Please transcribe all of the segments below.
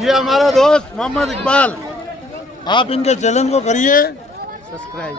ये हमारा दोस्त मोहम्मद इकबाल, आप इनके चैनल को करिए सब्सक्राइब।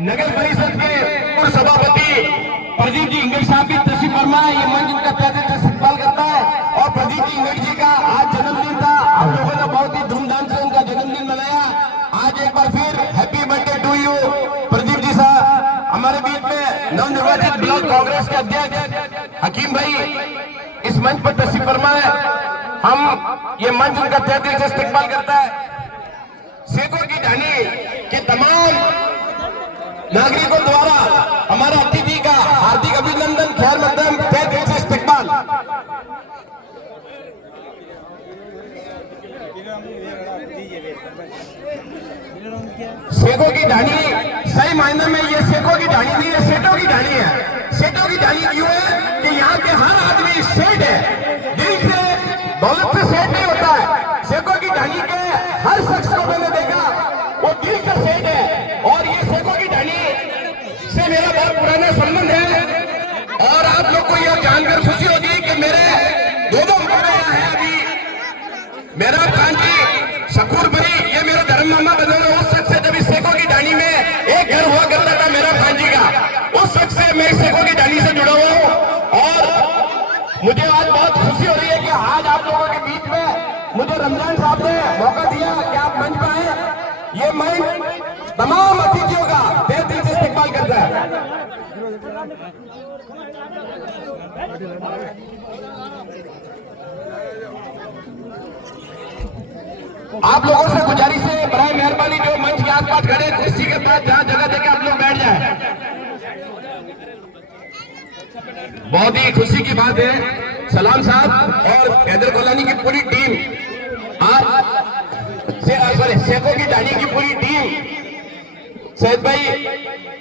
नगर परिषद के सभापति प्रदीप जी इंगड़ साहब की तशरीफ फरमा है। ये मंच इनका तहे दिल से इस्तेमाल करता है। और प्रदीप जी इंगड़ जी का आज जन्मदिन था। आप लोगों ने बहुत ही धूमधाम से उनका जन्मदिन मनाया। आज एक बार फिर happy birthday to you Pradeep ji साहब। हमारे बीच में नवनिर्वाचित ब्लॉक कांग्रेस के अध्यक्ष हकीम भाई इस मंच पर तशरीफ फरमा है। हम ये मंच उनका तहे दिल से इस्तेमाल करता है। सेको की ढानी के तमाम नागरिकों द्वारा हमारे अतिथि का हार्दिक अभिनंदन, खैर मकदम, तहे दिल से इस्तकबाल। सेको की ढानी सही मायने में ये सेको की ढानी नहीं है, सेठों की ढानी है। सेठों की ढानी क्यों है कि यहाँ के हर आदमी सेठ है, दिल से दौलत से सेठ नहीं होता है। सेको की ढानी के हर शख्स को मैंने देखा वो दिल का सेठ है। और ये सेको की ढानी से मेरा बहुत पुराना संबंध है। और आप लोग को यह जानकर खुशी होगी कि मेरे दो मुकाबले यहाँ है। अभी मेरा कांटी शकूर बरी ये मेरा धर्म मामा बदल उस शख्स से जब इस सेको की ढानी में एक घर हुआ करता था मेरा भांजी का। मुझे आज बहुत खुशी हो रही है कि आज आप लोगों के बीच में मुझे रमजान साहब ने मौका दिया कि आप मंच पर आए। ये मंच तमाम अतिथियों का तहे दिल से इस्तेमाल करता है। आप लोगों से गुजारिश है, बराए मेहरबानी जो मंच के आसपास खड़े कुर्सी के पास जहां जगह देके आप लोग बैठ जाए। बहुत ही खुशी की बात है, सलाम साहब और हैदर कोलानी की पूरी टीम आज शेखों की दाढ़ी की पूरी टीम, सैयद भाई,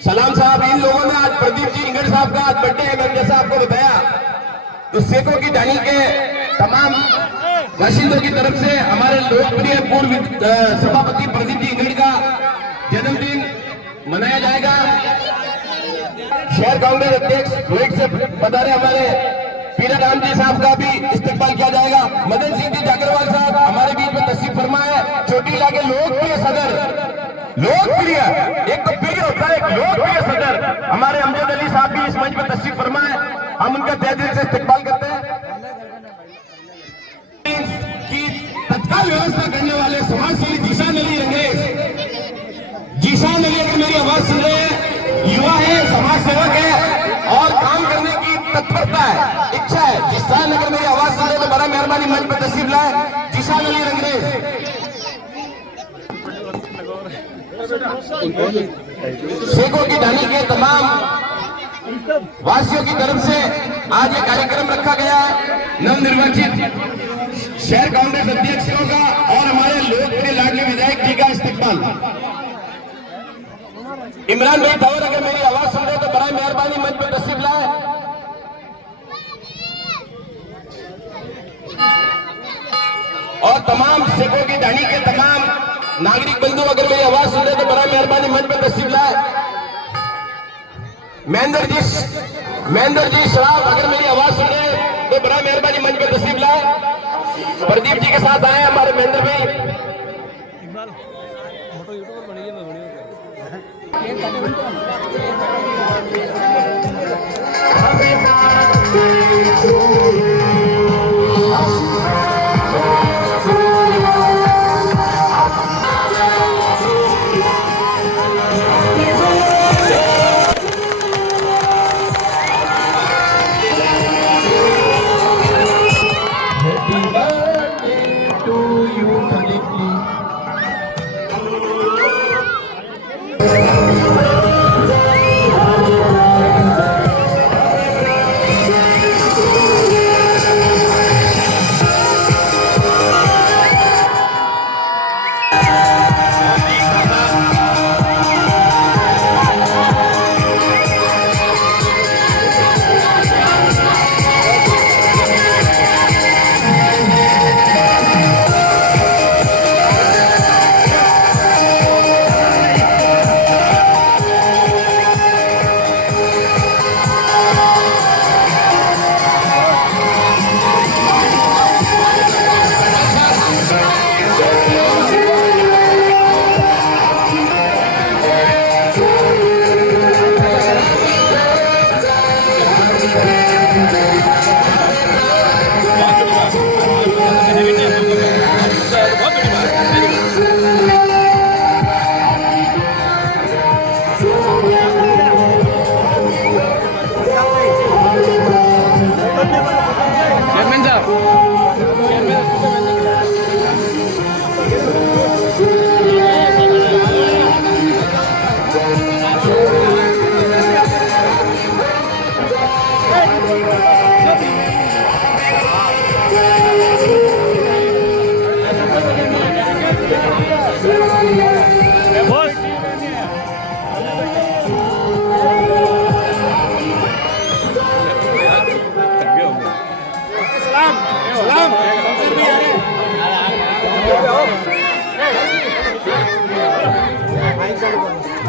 सलाम साहब, इन लोगों ने आज प्रदीप जी इंगड़ साहब का आज बर्थडे है। मैंने जैसा आपको बताया तो शेखों की दाढ़ी के तमाम बाशिंदों की तरफ से हमारे लोकप्रिय पूर्व सभापति प्रदीप जी इंगड़ का जन्मदिन मनाया जाएगा। शहर कांग्रेस अध्यक्ष रोहित से बता रहे हमारे पीरा राम जी साहब का भी इस्तेमाल किया जाएगा। मदन सिंह जी जागरवाल साहब हमारे बीच में तशरीफ फरमा है। चोटी इलाके लोकप्रिय सदर, लोकप्रिय, एक तो प्रिय होता है, एक लोकप्रिय सदर हमारे अमजद अली साहब भी इस मंच में तशरीफ फरमा है। हम उनका तहे दिल से इस्तेमाल करते हैं। की तत्काल व्यवस्था करने वाले समाजसेवी जीशान अली रंगरेज, जीशान अली अगर मेरी आवाज सुन रहे हैं, युवा है, समाज सेवक है और काम करने की तत्परता है, इच्छा है। जीशान अगर मेरी आवाज सुन रहे तो बड़ा मेहरबानी मंच पर तशरीफ लाए। जीशान अली रंगरेज शेखों की दानी के तमाम वासियों की तरफ से आज ये कार्यक्रम रखा गया है। नवनिर्वाचित शहर कांग्रेस अध्यक्षों का और हमारे लोकप्रिय लाडले विधायक जी का इस्तेमाल। इमरान भाई थावर अगर मेरी आवाज सुन रहे तो बड़ा मेहरबानी मंच पर तशरीफ लाए। और तमाम शेखों की दाढ़ी के तमाम नागरिक बंधु अगर मेरी आवाज सुन रहे तो बड़ा मेहरबानी मंच पर तशरीफ लाए। महेंद्र जी शराब अगर मेरी आवाज सुन रहे तो बड़ा मेहरबानी मंच पर तशरीफ लाए। प्रदीप जी के साथ आए हमारे महेंद्र भाई।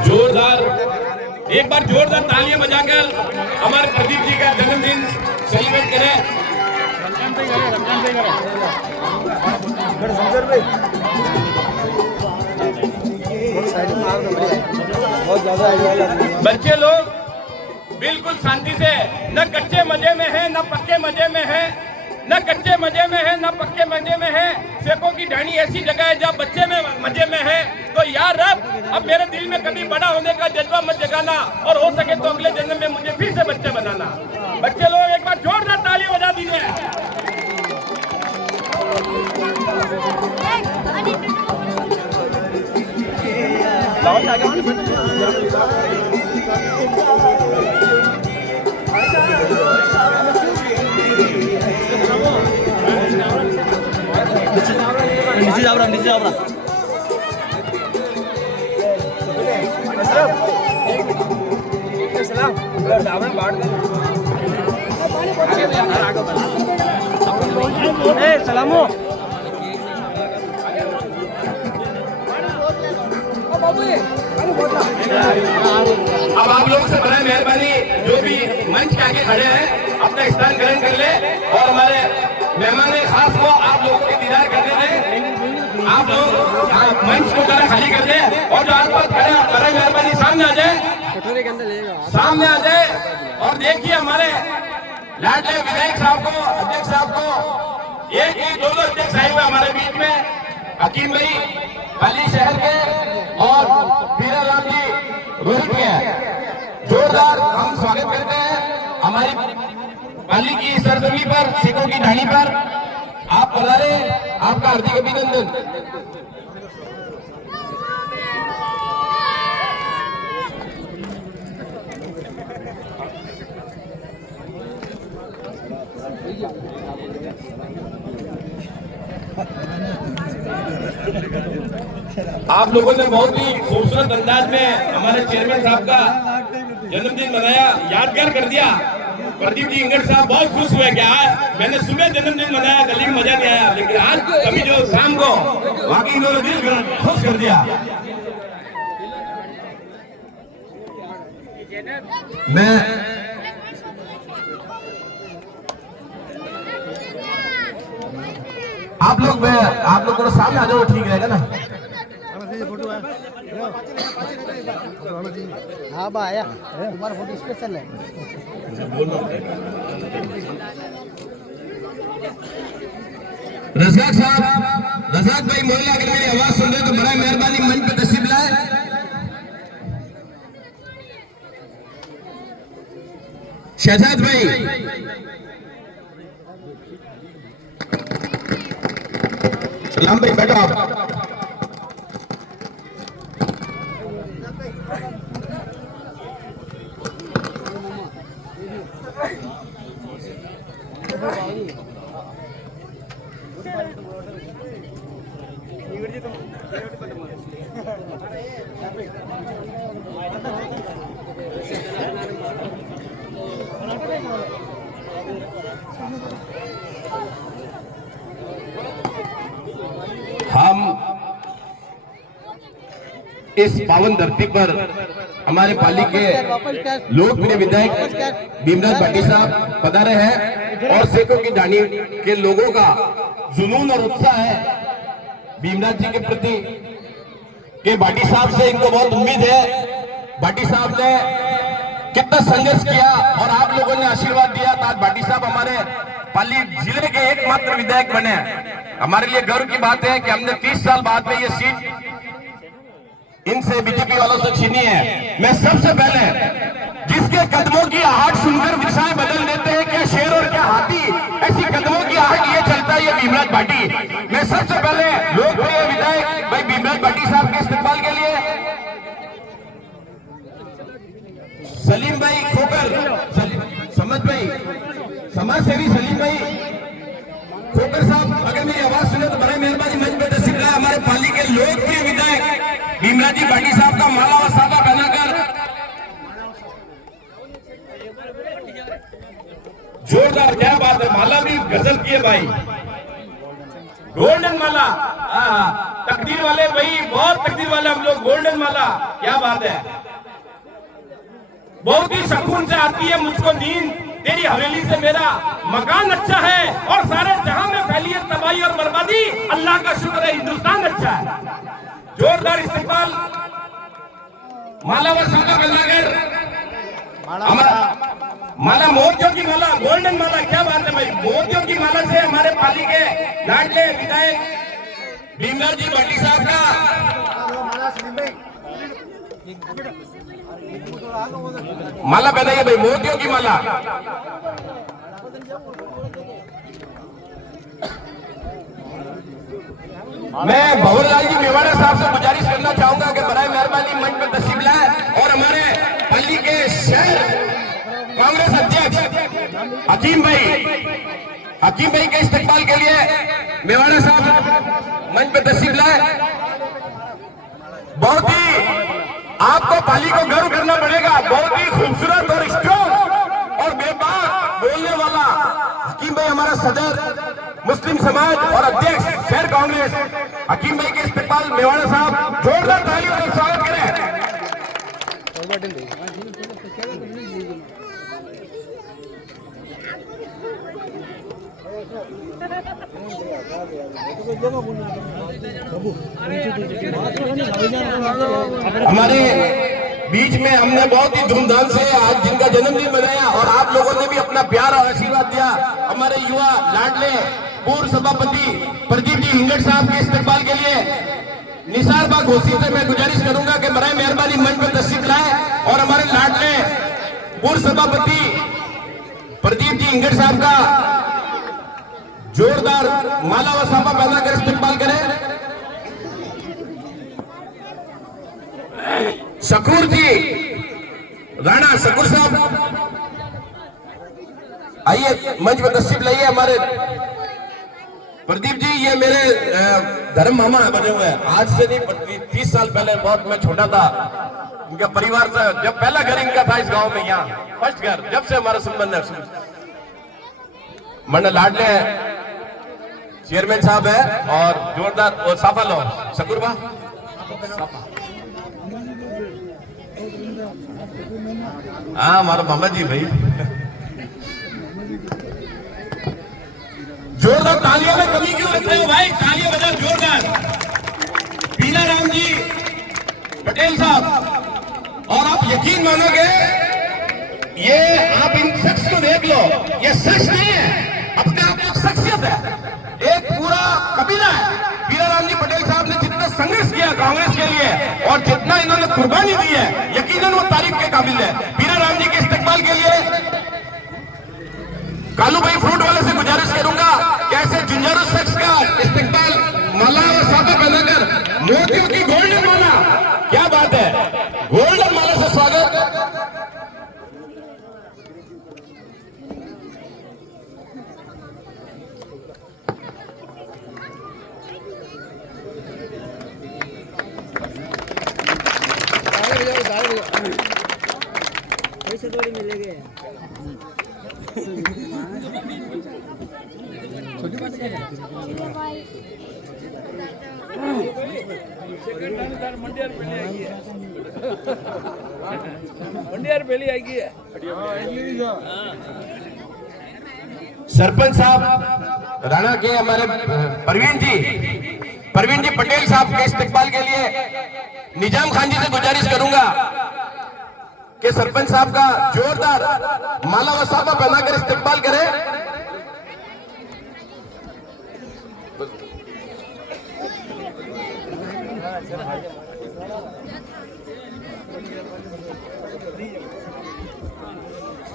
जोरदार, एक बार जोरदार तालियां बजाकर हमारे प्रदीप जी का जन्मदिन सेलिब्रेट करें। बच्चे लोग बिल्कुल शांति से, न कच्चे मजे में है न पक्के मजे में है, न कच्चे मजे में है न पक्के मजे में है। सेको की ढाणी ऐसी जगह है जब बच्चे में मजे में है। तो यार रब अब मेरे दिल में कभी बड़ा होने का जज्बा मत जगाना, और हो सके तो अगले जन्म में मुझे फिर से बच्चे बनाना। बच्चे लोग एक बार जोरदार ताली बजा दीजिए। नीचे जा रहा सलामो। अब आप लोग से बड़ा मेहरबानी, जो भी मंच के आगे खड़े हैं अपना स्थान ग्रहण कर ले, और हमारे मेहमान खास को आप लोगों के दीदार करने दें। आप लोग मंच को जरा खाली कर दे, और जो आस पास खड़े हैं बड़ा मेहरबानी सामने आ जाए, सामने आ जाए। और देखिए हमारे लाडले विधायक साहब को, अध्यक्ष साहब को, एक ही दो अध्यक्ष आए हुए हमारे बीच में, हकीम भाई पाली शहर के और वीरा राम जी रोहित के। जोरदार हम स्वागत करते हैं हमारी पाली की सरजमी पर, सिखों की ढाणी पर आप पधारे, आपका हार्दिक अभिनंदन। आप लोगों ने बहुत ही खूबसूरत अंदाज में हमारे चेयरमैन साहब का जन्मदिन मनाया, यादगार कर दिया। प्रदीप जी इंगड़ साहब बहुत खुश हुए कि आज मैंने सुबह जन्मदिन मनाया, गली में मजा नहीं आया, लेकिन आज कभी जो शाम को वाकई इन्होंने दिल खुश कर दिया। मैं आप लोग को सामने आ जाओ, ठीक रहेगा ना? हाँ बा आया, तुम्हारा फोटो स्पेशल है। रजाक साहब, रजाक भाई मोहल्ला, अगर मेरी आवाज सुन रहे तो बड़ा मेहरबानी मंच पे तशरीफ लाए। शहजाद भाई, सलाम भाई, बैठो आप। हम इस पावन धरती पर हमारे पाली के लोकप्रिय विधायक भीमराज भाटी साहब पधारे हैं, और सेकों की ढाणी के लोगों का जुनून और उत्साह है भीमराज जी के प्रति कि भाटी साहब से इनको बहुत उम्मीद है। भाटी साहब ने कितना संघर्ष किया और आप लोगों ने आशीर्वाद दिया, तो आज भाटी साहब हमारे पाली जिले के एकमात्र विधायक बने। हमारे लिए गर्व की बात है कि हमने 30 साल बाद में ये सीट इनसे, बीजेपी वालों से छीनी है। मैं सबसे पहले जिसके कदमों की आहट सुनकर दिशाएं बदल देते हैं, क्या शेर और क्या हाथी, ऐसी कदमों की आहट ये चलता है, ये भीमराज भाटी। मैं सबसे पहले लोकप्रिय विधायक भाई भीमराज भाटी साहब के इस्तेमाल के लिए सलीम भाई खोकर, समझ भाई, समाज सेवी सलीम भाई खोकर साहब, अगर मेरी आवाज सुने तो बड़ा मेहरबानी मंच पे तशरीफ लाए। हमारे पाली के लोकप्रिय विधायक भीमराज जी भाटी साहब का माला व सादा पहनाकर जोरदार, क्या बात है, माला भी गजल की है भाई, गोल्डन माला। तकदीर वाले भाई, बहुत तकदीर वाले हम लोग, गोल्डन माला, क्या बात है, बहुत ही सुकून से आती है मुझको नींद। तेरी हवेली से मेरा मकान अच्छा है, और सारे जहां में फैली है तबाही और बर्बादी, अल्लाह का शुक्र है हिंदुस्तान अच्छा है। जोरदार इस्तेमाल, माला व सादा बनाकर माला मोतियों की माला, गोल्डन माला, क्या बात है भाई। मोतियों की माला से हमारे पाली के लाडले विधायक भीमराव जी भट्टी साहब का माला पहनाइए भाई, मोतियों की माला। मैं भंवरलाल जी मेवाड़ा साहब से गुजारिश करना चाहूंगा कि बराए मेहरबानी मंच पर तशरीफ लाए और हमारे पाली के शहर कांग्रेस अध्यक्ष हकीम भाई के इस्तेमाल के लिए मेवाड़ा साहब मंच पर तशरीफ लाए। बहुत ही आपको पाली को गर्व करना पड़ेगा, बहुत ही खूबसूरत और स्ट्रॉन्ग और बेबाक बोलने वाला हकीम भाई हमारा सदर मुस्लिम समाज और अध्यक्ष शहर कांग्रेस हकीम भाई के इस्तेमाल मेवाड़ा साहब जोरदार तालियों से स्वागत करें। हमारे बीच में हमने बहुत ही धूमधाम से आज जिनका जन्मदिन मनाया और आप लोगों ने भी अपना प्यार और आशीर्वाद दिया। हमारे युवा लाडले पूर्व सभापति प्रदीप जी हिंगड़ साहब के इस्तेमाल के लिए निसार बाग घोसी से मैं गुजारिश करूंगा कि बराए मेहरबानी मंच पर तशरीफ लाए और हमारे लाडले पूर्व सभापति प्रदीप जी हिंगड़ साहब का जोरदार माला व साफा पहना कर इस्तेमाल करें। शकूर जी राणा शकूर साहब आइए मंच पर तशरीफ लाइए। हमारे प्रदीप जी ये मेरे धर्म मामा बने हुए हैं, आज से नहीं 30 साल पहले, बहुत मैं छोटा था इनका परिवार से, जब पहला घर इनका था इस गांव में, यहाँ फर्स्ट घर, जब से हमारा संबंध है। मंडल लाडले चेयरमैन साहब है और जोरदार और साफा लो शकूर बा हाँ हमारा मामा जी भाई, जोरदार तालियों में कमी क्यों रखते हो भाई, तालियां बजाओ जोरदार। बीना राम जी पटेल साहब, और आप यकीन मानोगे ये आप इन शख्स को देख लो, ये शख्स नहीं है, अपने आप में शख्सियत है, एक पूरा कबीला है। बीना राम जी पटेल साहब ने जितना संघर्ष किया कांग्रेस के लिए और जितना इन्होंने कुर्बानी दी है, यकीनन वो तारीफ के काबिल है। बीना राम जी के इस्तेमाल के लिए कालू भाई फ्रूट वाले से गुजारिश करूंगा कि ऐसे जुंजारू शख्स का इस्तेमाल माला और साफा पहनाकर मोतियों की गोल्डन माला, क्या बात है, गोल्डन माला से स्वागत। पैसे थोड़ी मिलेंगे। सरपंच साहब राणा के हमारे परवीन जी पटेल साहब के इस्तेमाल के लिए निजाम खान जी से गुजारिश करूंगा कि सरपंच साहब का जोरदार माला व साफा पहनाकर इस्तेमाल करें।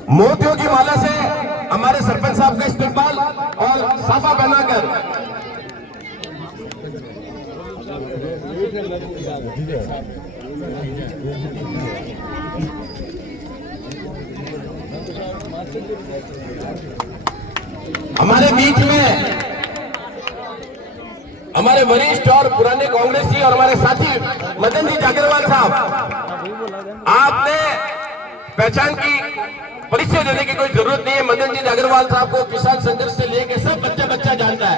मोतियों की माला से हमारे सरपंच साहब का इस्तेमाल और साफा पहनाकर हमारे बीच में हमारे वरिष्ठ और पुराने कांग्रेसी और हमारे साथी मदन जी जागरवाल साहब, आपने पहचान की परिचय देने की कोई जरूरत नहीं है। मदन जी जागरवाल साहब को किसान संघर्ष से लेकर सब बच्चा जानता है,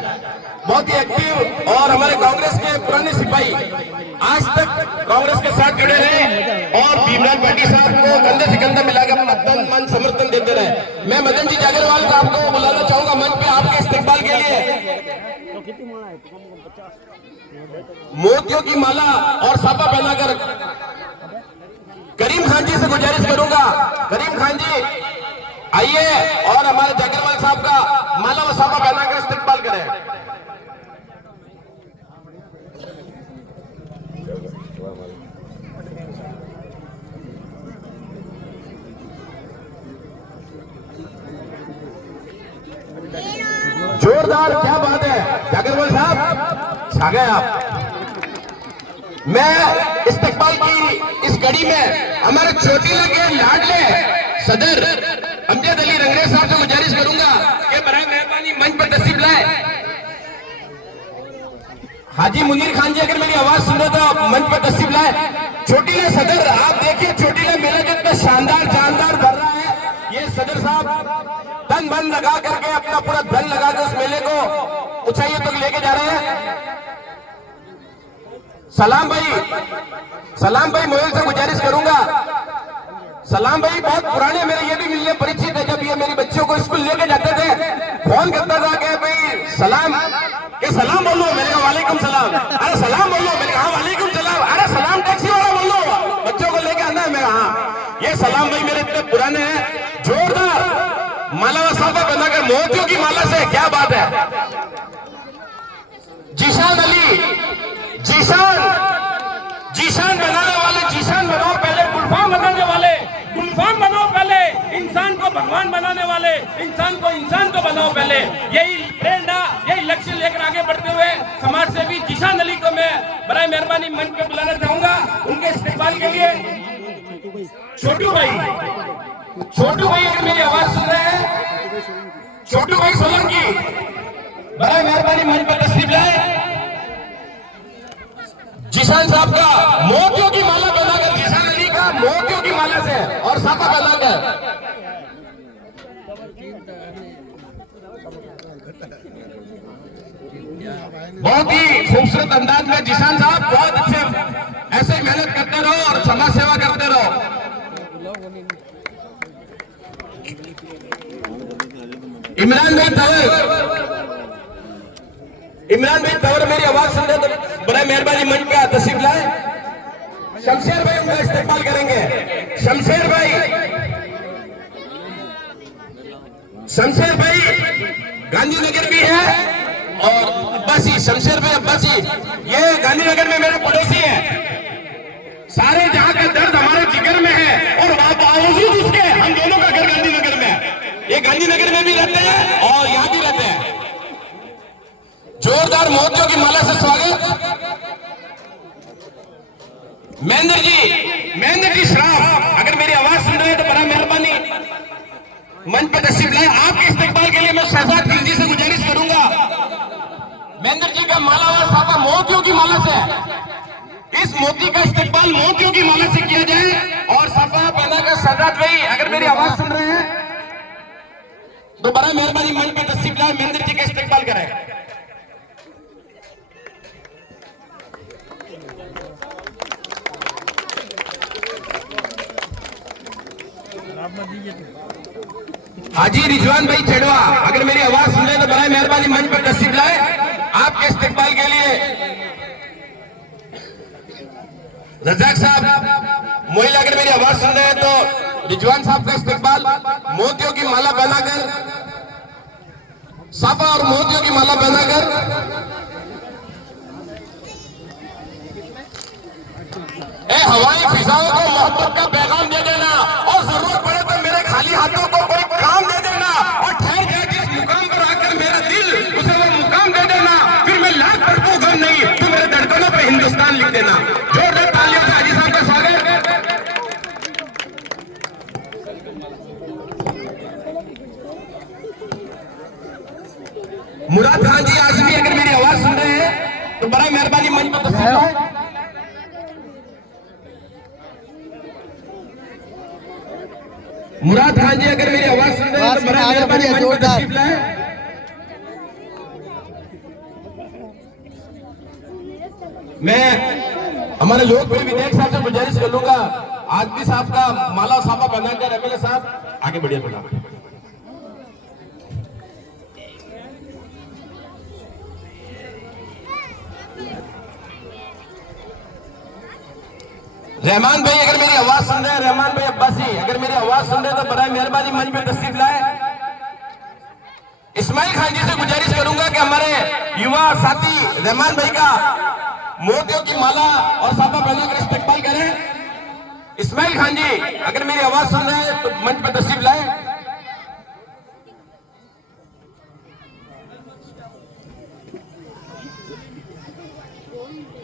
बहुत ही एक्टिव और हमारे कांग्रेस के पुराने सिपाही, आज तक कांग्रेस के साथ जुड़े रहे और भीमराव भट्टी साहब को कंधे से कंधा मिलाकर अपना तन मन समर्थन देते रहे। मैं मदन जी जागरवाल साहब को बुलाना चाहूंगा मंच पे आपके इस्तेमाल के लिए। मोतियों की माला और साफा पहनाकर करीम खान जी से गुजारिश करूंगा, करीम खान जी आइए और हमारे जागरवाल साहब का माला व साफा पहनाकर इस्तकबाल करें। जोरदार, क्या बात है जागरवाल साहब, छा गए आप। मैं इस्तकबाल की इस कड़ी में हमारे चोटीला के लाडले सदर अमजद अली रंगरेज साहब से गुजारिश करूंगा कि बराए मेहरबानी मंच पर तशरीफ लाए। हाजी मुनीर खान जी अगर मेरी आवाज सुन रहे तो मंच पर तशरीफ लाए। चोटीला सदर, आप देखिए चोटीला मेला कितना शानदार जानदार भर रहा है। ये सदर साहब तन मन लगा करके अपना पूरा धन लगा कर उस मेले को ऊंचाइयों तक लेके जा रहे हैं। सलाम भाई मोहल से गुजारिश करूंगा। सलाम भाई बहुत पुराने मेरे ये भी मिलने परिचित है। जब ये मेरी बच्चियों को स्कूल लेके जाते थे, फोन करता था कि भाई सलाम, के सलाम बोलो, मैंने कहा वालेकुम सलाम। अरे सलाम बोलो, मैंने कहा वालेकुम सलाम। अरे सलाम टैक्सी वाला बोलो, बच्चों को लेके आना है। मैं हाँ, ये सलाम भाई मेरे इतने पुराने हैं। जोरदार माला व साफा बनाकर मोतियों की माला से, क्या बात है। जीशान अली, जीशान बनाने वाले, जीशान बनाओ पहले, गुलफाम बनाने वाले, गुलफाम बनाओ पहले, इंसान को भगवान बनाने वाले, इंसान को बनाओ पहले। यही प्रेरणा, यही लक्ष्य लेकर आगे बढ़ते हुए समाज सेवी जीशान अली को मैं बराए मेहरबानी मंच पे बुलाना चाहूंगा। उनके इस्तेमाल के लिए छोटू भाई अगर मेरी आवाज सुन रहे हैं, छोटू भाई सोलंकी बराए मेहरबानी मंच पर तशरीफ लाए। जीशान साहब का मोतियों की माला बनाकर, जीशान अली का मोतियों की माला से और साफा बनाकर, बहुत ही खूबसूरत अंदाज में जीशान साहब बहुत अच्छे, ऐसे मेहनत करते रहो और समाज सेवा करते रहो। इमरान भाई तंवर मेरी आवाज सुन रहे तो बड़ा मेहरबानी मंच पे तशरीफ लाए। शमशेर भाई उनका इस्तेमाल करेंगे। शमशेर भाई गांधीनगर भी है और अब्बासी, शमशेर भाई अब्बासी, ये गांधीनगर में मेरे पड़ोसी हैं। सारे जहां का दर्द हमारे जिगर में है और बावजूद उसके हम दोनों का घर गांधीनगर में है। ये गांधीनगर में भी रहते हैं और यहां भी रहते हैं। जोरदार मोतियों की माला से स्वागत। महेंद्र जी श्राफ अगर मेरी आवाज सुन रहे हैं तो बड़ा मेहरबानी मंच पर तशरीफ लाए। आपके इस्तेमाल के लिए मैं शहजाद खिलजी से गुजारिश करूंगा, महेंद्र जी का माला व साफा मोतियों की माला से, इस मोती का इस्तेमाल मोतियों की माला से किया जाए और साफा पहनाकर शहजाद भाई अगर मेरी आवाज सुन रहे हैं तो बड़ा मेहरबानी मंच पर तशरीफ लाए, महेंद्र जी का इस्तेमाल करें। हाजी रिजवान भाई चढ़वा अगर मेरी आवाज सुन रहे तो बड़ा मेहरबानी मंच पर तशरीफ लाए। आपके इस्तेमाल के लिए रजाक साहब मोइल अगर मेरी आवाज सुन रहे हैं तो रिजवान साहब का इस्तेमाल मोतियों की माला पहनाकर, साफा और मोतियों की माला पहनाकर, हवाई फिजाओं को मोहब्बत का पैगाम दे देना और जरूरत पड़े तो मेरे खाली हाथों को कोई काम दे देना और ठहर जाए जिस मुकाम पर आकर मेरा दिल उसे वो मुकाम दे देना। फिर मैं लाख तड़पूं गम नहीं, तो मेरे धड़कनों पे हिंदुस्तान लिख देना। जोरदार तालियों से हाजी साहब का स्वागत। मुराद खान जी आजमी अगर मेरी आवाज सुन रहे हैं तो बड़ा मेहरबानी मंच पर तशरीफ लाए। मुराद खान जी अगर मेरी आवाज सुन रहे हैं तो बड़ा मेहरबानी मंच पर तशरीफ लाए। मैं हमारे लोकप्रिय विधायक साहब से गुजारिश कर लूंगा, आदमी साहब का माला साफा बनाकर एमएलए साहब आगे बढ़िए बना। रहमान भाई अगर मेरी आवाज सुन रहे हैं, रहमान भाई अब्बासी अगर मेरी आवाज सुन रहे हैं तो बराए मेहरबानी मंच पे तशरीफ लाए। इस्माइल खान जी से गुजारिश करूंगा कि हमारे युवा साथी रहमान भाई का मोतियों की माला और साफा पहनाकर इस्तेकबाल करें। इस्माइल खान जी अगर मेरी आवाज सुन रहे हैं तो मंच पे तशरीफ लाए।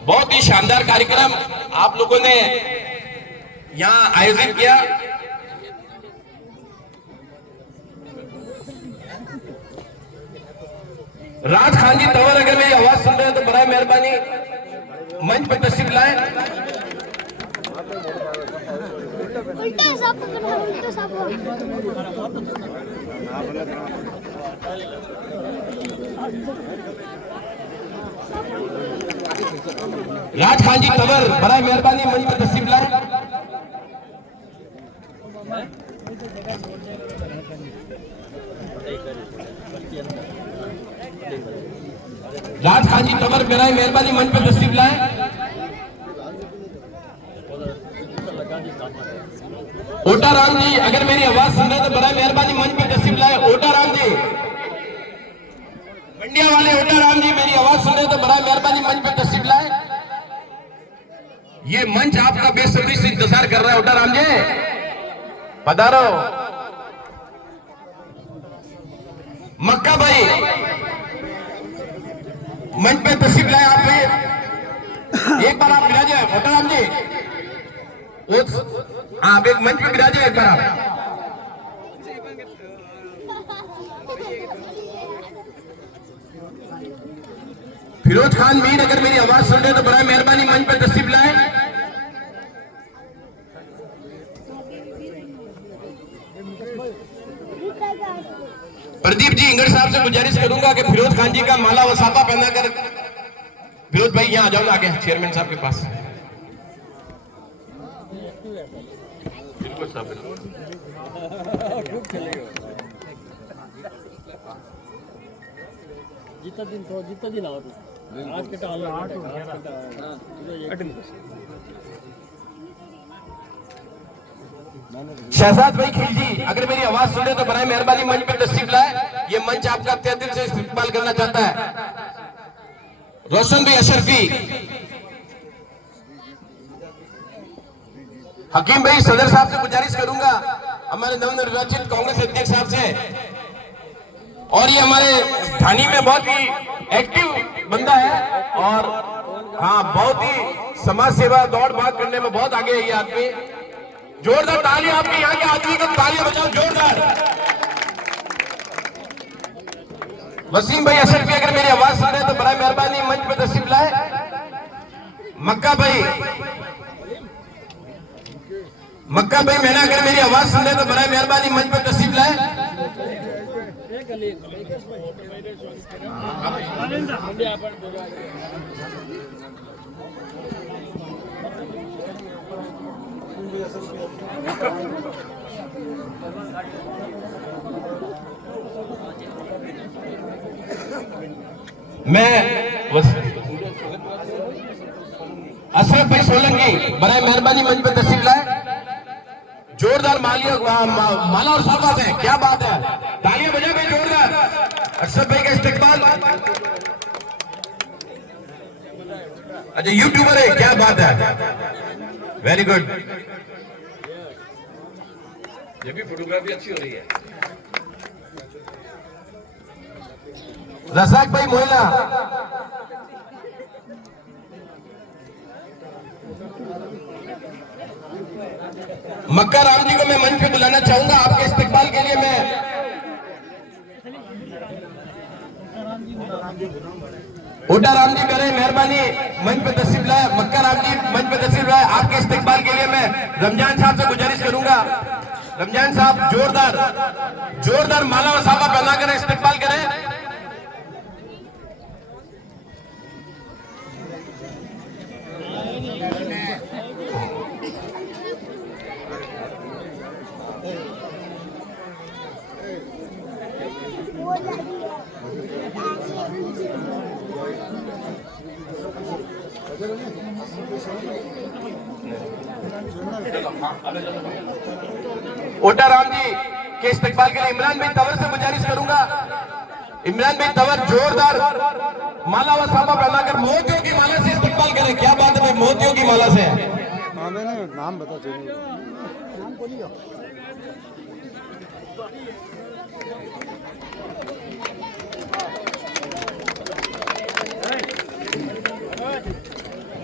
बहुत ही शानदार कार्यक्रम आप लोगों ने यहां आयोजित किया। राज खान जी तंवर अगर मेरी आवाज सुन रहे हैं तो बराए मेहरबानी मंच पर तशरीफ लाएं। उल्टा साफ करना, उल्टा साफ राज खान जी तंवर बराए मेहरबानी मंच पर तशरीफ लाएं। राज खान जी तंवर बराए मेहरबानी मंच पर तशरीफ लाएं। ओटा राम जी अगर मेरी आवाज सुन रहे हैं तो बराए मेहरबानी मंच पर तशरीफ लाएं। ओटा राम जी, मंडिया वाले ओटा राम जी मेरी आवाज सुन रहे हैं तो बराए मेहरबानी मंच पर तशरीफ लाएं। ये मंच आपका बेसब्री से इंतजार कर रहा है। ओटा राम जी पधारो। मक्का भाई मंच पे तशरीफ लाए। आप पे एक बार आप विराजे ओटा राम जी, आप एक मंच पे विराजे एक बार आप। फिरोज खान मीर अगर मेरी आवाज सुन रहे हैं तो बराए मेहरबानी मंच पर तशरीफ लाएं। प्रदीप जी इंगड़ साहब से गुजारिश करूंगा कि फिरोज खान जी का माला व साफा पहनाकर, फिरोज भाई यहां आ जाओ ना आगे चेयरमैन साहब के पास। बिल्कुल साहब जितना दिन आओ आज के टाल 8 हो गया। शहजाद भाई खिलजी अगर मेरी आवाज सुन रहे तो बराए मेहरबानी मंच पर तशरीफ लाए। ये मंच आपका तहे दिल से इस्तेमाल करना चाहता है। रोशन भाई अशरफी, हकीम भाई सदर साहब से गुजारिश करूंगा, हमारे नवनिर्वाचित कांग्रेस अध्यक्ष साहब से, और ये हमारे थानी में बहुत ही एक्टिव बंदा है और हाँ बहुत ही समाज सेवा दौड़ भाग करने में बहुत आगे है ये आदमी। जोरदार ताली आपके यहाँ के आदमी को तालियां बजाओ जोरदार। वसीम भाई अशरफी अगर मेरी आवाज सुन रहे हैं तो बराए मेहरबानी मंच पर तशरीफ लाए। मक्का भाई मैंने अगर मेरी आवाज सुन रहे हैं तो बराए मेहरबानी मंच पर तशरीफ लाए। मैं अशरफ भाई सोलंकी बराए मेहरबानी मंच पर तशरीफ लाए। जोरदार माला और साफा है, क्या बात है, तालियां बजा भाई जोरदार। अशरफ भाई का इस्तेकबाल। अच्छा यूट्यूबर है, क्या बात है, वेरी गुड। ये भी फोटोग्राफी अच्छी हो रही है। रजाक भाई मोहला, मक्का राम जी को मैं मंच पे बुलाना चाहूंगा आपके इस्तेकबाल के लिए। मैं ओटा राम जी करे मेहरबानी मंच पे तशरीफ लाए। मक्का राम जी मंच पे तशरीफ लाए। आपके इस्तेकबाल के लिए मैं रमजान साहब से गुजारिश करूंगा, रमजान साहब जोरदार माला और साफा पहना कर इस्तेकबाल करें। ओटा राम जी के इस्तेकबाल के लिए इमरान भाई तंवर से गुजारिश करूंगा, इमरान भाई तंवर जोरदार माला व साफा पहनाकर मोतियों की माला से इस्तेकबाल करें। क्या बात है भाई, मोतियों की माला से। नाम बता चाहिए।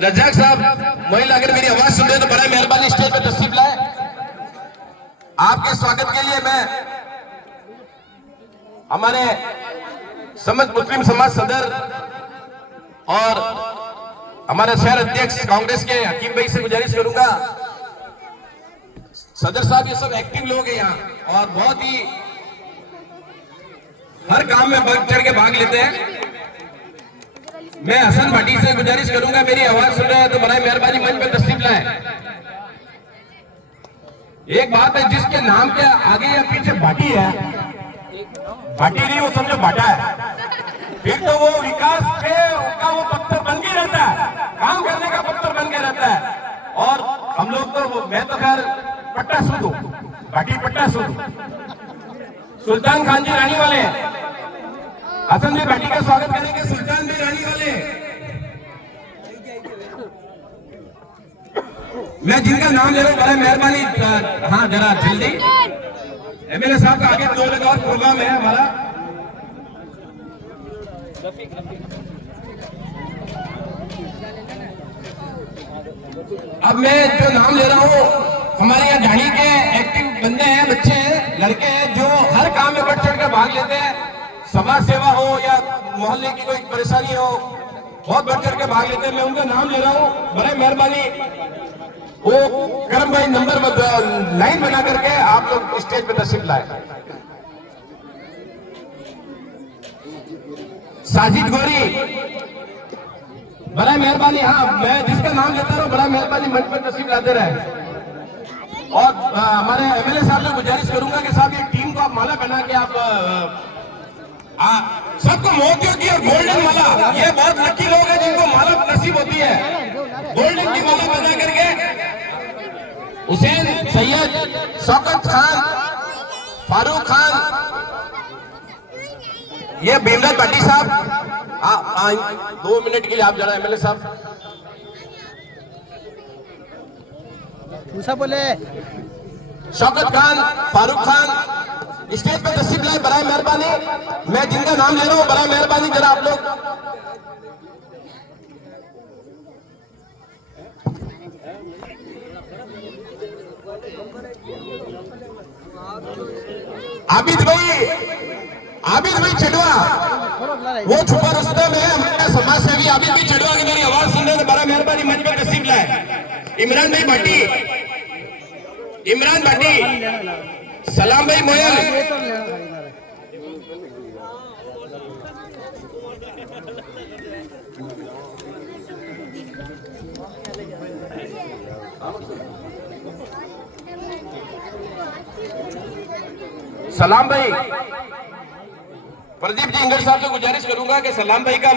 रज्जाक साहब महिला अगर मेरी आवाज सुन रहे तो बड़ा मेहरबानी स्टेज पे तशरीफ लाए। आपके स्वागत के लिए मैं हमारे समस्त मुस्लिम समाज सदर और हमारे शहर अध्यक्ष कांग्रेस के हकीम भाई से गुजारिश करूंगा। सदर साहब ये सब एक्टिव लोग हैं यहाँ और बहुत ही हर काम में बढ़ चढ़ के भाग लेते हैं। मैं हसन भाटी से गुजारिश करूंगा, मेरी आवाज सुन रहे हैं तो बड़ा मेहरबानी मंच पे तशरीफ लाए। एक बात है, जिसके नाम के आगे या पीछे भाटी है, भाटी नहीं वो समझो भाटा है, फिर तो वो विकास पे उसका वो पत्थर बन के रहता है, काम करने का पत्थर बन के रहता है। और हम लोग तो मैं तो खैर पट्टा सूद हूं, भाटी पट्टा सूद। सुल्तान खान जी रानी वाले हसन जी भाटी का स्वागत करेंगे। सुल्तान भी रानी वाले मैं जिनका नाम ले रहा हूं बड़ा मेहरबानी, हाँ जरा जल्दी। एमएलए साहब का आगे 2 लगा और प्रोग्राम है हमारा। अब मैं जो नाम ले रहा हूं, हमारे यहाँ ढाणी के एक्टिव बंदे हैं, बच्चे हैं, लड़के हैं जो हर काम में बढ़ चढ़ कर भाग लेते हैं। समाज सेवा हो या मोहल्ले की कोई परेशानी हो, बहुत बढ़ चढ़ के भाग लेते हैं। मैं उनका नाम ले रहा हूं, बड़े मेहरबानी वो करम भाई नंबर लाइन बना करके आप लोग स्टेज पे तशरीफ लाए। साजिद गोरी बड़ा मेहरबानी, हाँ मैं जिसका नाम लेता हूँ बड़ा मेहरबानी मंच पर तशरीफ लाते रहे। और हमारे एमएलए साहब से गुजारिश करूंगा कि साहब ये टीम को आप माला बना के आप सबको मोतियों की और गोल्डन माला, ये बहुत लकी लोग हैं जिनको माला नसीब होती है, गोल्डन की माला बना करके हुसैन सैयद, शौकत खान, फारूक खान, ये भीमराज भट्टी साहब 2 मिनट के लिए आप जरा एमएलए साहब बोले। शौकत खान, फारूक खान स्टेज पे तशरीफ लाए, बड़ा मेहरबानी। मैं जिनका नाम ले रहा हूं बड़ा मेहरबानी जरा आप लोग। आबिद भाई चटवा, वो छुपा रास्ते में है हमारे समाज सेवी आबिद भाई चटवा की मेरी आवाज सुन रहे हैं तो बड़ा मेहरबानी मंच पर तशरीफ लाए। इमरान भाटी, सलाम भाई मोयल, सलाम भाई। प्रदीप जी इंगल साहब से गुजारिश करूंगा कि सलाम भाई का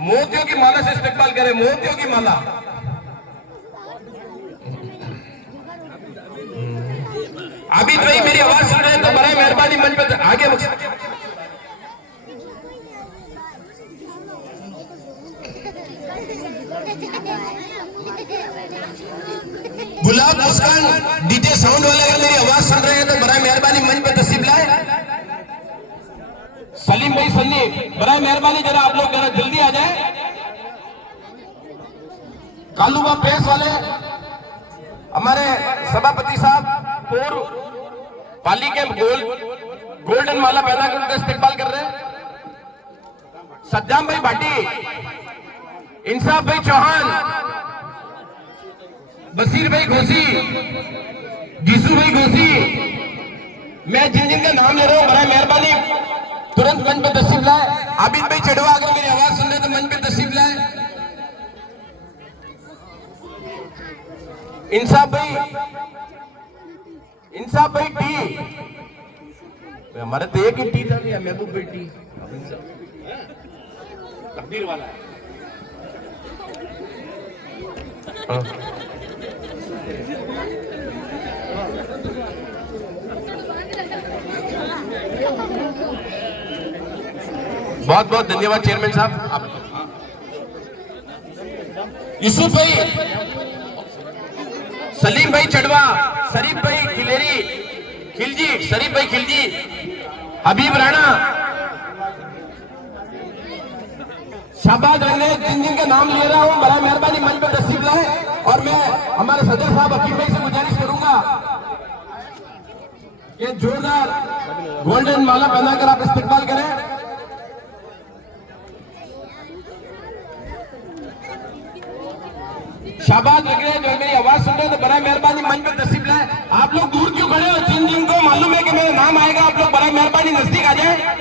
मोतियों की माला से इस्तेकबाल करें, मोतियों की माला। आबिद भाई मेरी आवाज सुन रहे हैं तो बड़ा मेहरबानी मंच पर आगे। गुलाब मुस्कान डीजे साउंड वाले अगर मेरी आवाज सुन रहे हैं तो बड़ा मेहरबानी मंच पर तशरीफ लाए। सलीम भाई सन्नी बड़ा मेहरबानी जरा आप लोग जरा जल्दी आ जाए। कालूबा प्रेस वाले हमारे सभापति साहब पूर्व पाली के गोल्डन माला पहना कर उनका इस्तेकबाल कर रहे हैं। सज्जाम भाई भाटी, इंसाफ भाई चौहान, बसीर भाई घोसी, जीसू भाई घोसी, मैं जिन का नाम ले रहा हूं बड़ा मेहरबानी तुरंत मंच पे तशरीफ लाए। आबिद भाई चढ़वा अगर मेरी आवाज सुन रहे तो मंच पे तशरीफ लाए। इंसाफ भाई टी, हमारे तो एक ही टी था महबूब भाई टी, तकदीर वाला बहुत बहुत धन्यवाद चेयरमैन साहब। यूसुफ भाई, सलीम भाई चढ़वा, शरीफ भाई खिलेरी खिलजी, शरीफ भाई खिलजी, हबीब राणा, शाहबाज रंगे, जिन जिन का नाम ले रहा हूं बड़ा मेहरबानी मंच पर तशरीफ लाए। और मैं हमारे सदर साहब हकीम भाई से गुजारिश करूंगा कि जोरदार गोल्डन माला पहनाकर आप इस्तेकबाल करें। शाबाश लग रहे हैं, जो मेरी आवाज सुन रहे हैं तो बड़ा मेहरबानी मंच पर तशरीफ लाए। आप लोग दूर क्यों खड़े हो? जिन जिनको मालूम है कि मेरा नाम आएगा आप लोग बड़ा मेहरबानी नजदीक आ जाए।